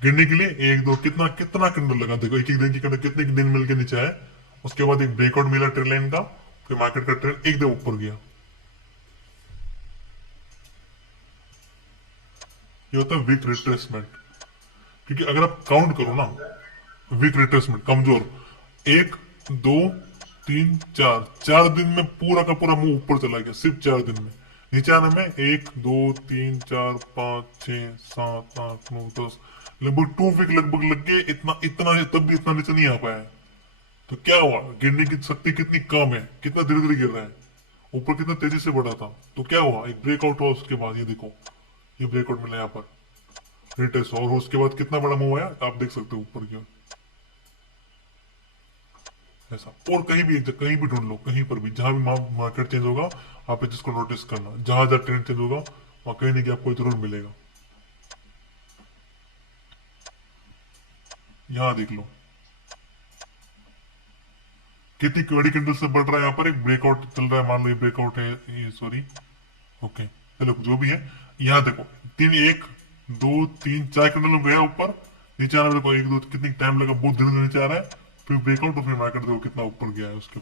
गिनने के लिए 1 2, कितना कितना कैंडल लगा, देखो एक एक दिन की कैंडल कितने दिन मिल के नीचे आए, उसके बाद एक ब्रेकआउट मिला ट्रेंड लाइन का, फिर मार्केट का ट्रेंड एकदम ऊपर गया। ये होता है वीक रिट्रेसमेंट। क्योंकि अगर आप काउंट करो ना, वीक रिट्रेसमेंट, कमजोर, 1 2 3 4, 4 दिन में पूरा का पूरा मुंह ऊपर चला गया, सिर्फ 4 दिन में। नीचे आने में 1 2 3 4 5 6 7 8 9 10, लगभग 2 वीक लगभग लग गए, इतना इतना, तब भी इतना नीचे नहीं आ पाया है। तो क्या हुआ, गिरने की शक्ति कितनी कम है, कितना धीरे धीरे गिर रहा है, ऊपर कितना तेजी से बढ़ा था। तो क्या हुआ, एक ब्रेकआउट हुआ, उसके बाद ये देखो, ये ब्रेकआउट मिला यहाँ पर, रिटेस्ट, और उसके बाद कितना बड़ा मूव आया आप देख सकते हो ऊपर की ओर, ऐसा। और कहीं भी एक जगह, कहीं भी ढूंढ लो, कहीं पर भी, जहां भी मार्केट चेंज होगा, आप जिसको नोटिस करना, जहां जहां ट्रेंड चेंज होगा वहां कहीं ना कहीं आपको जरूर मिलेगा। यहां देख लो, कितनी बड़ी कैंडल से बढ़ रहा है, यहाँ पर एक ब्रेकआउट चल रहा है, मान लो ये ब्रेकआउट है, ये सॉरी, ओके, चलो जो भी है, यहाँ देखो, 3 1 2 3 4 कैंडल गया ऊपर, नीचे आने में देखो 1 2, कितनी टाइम लगा, बहुत धीरे धीरे नीचे आ रहा है, फिर ब्रेकआउट, और फिर मार्केट देखो कितना ऊपर गया है उसके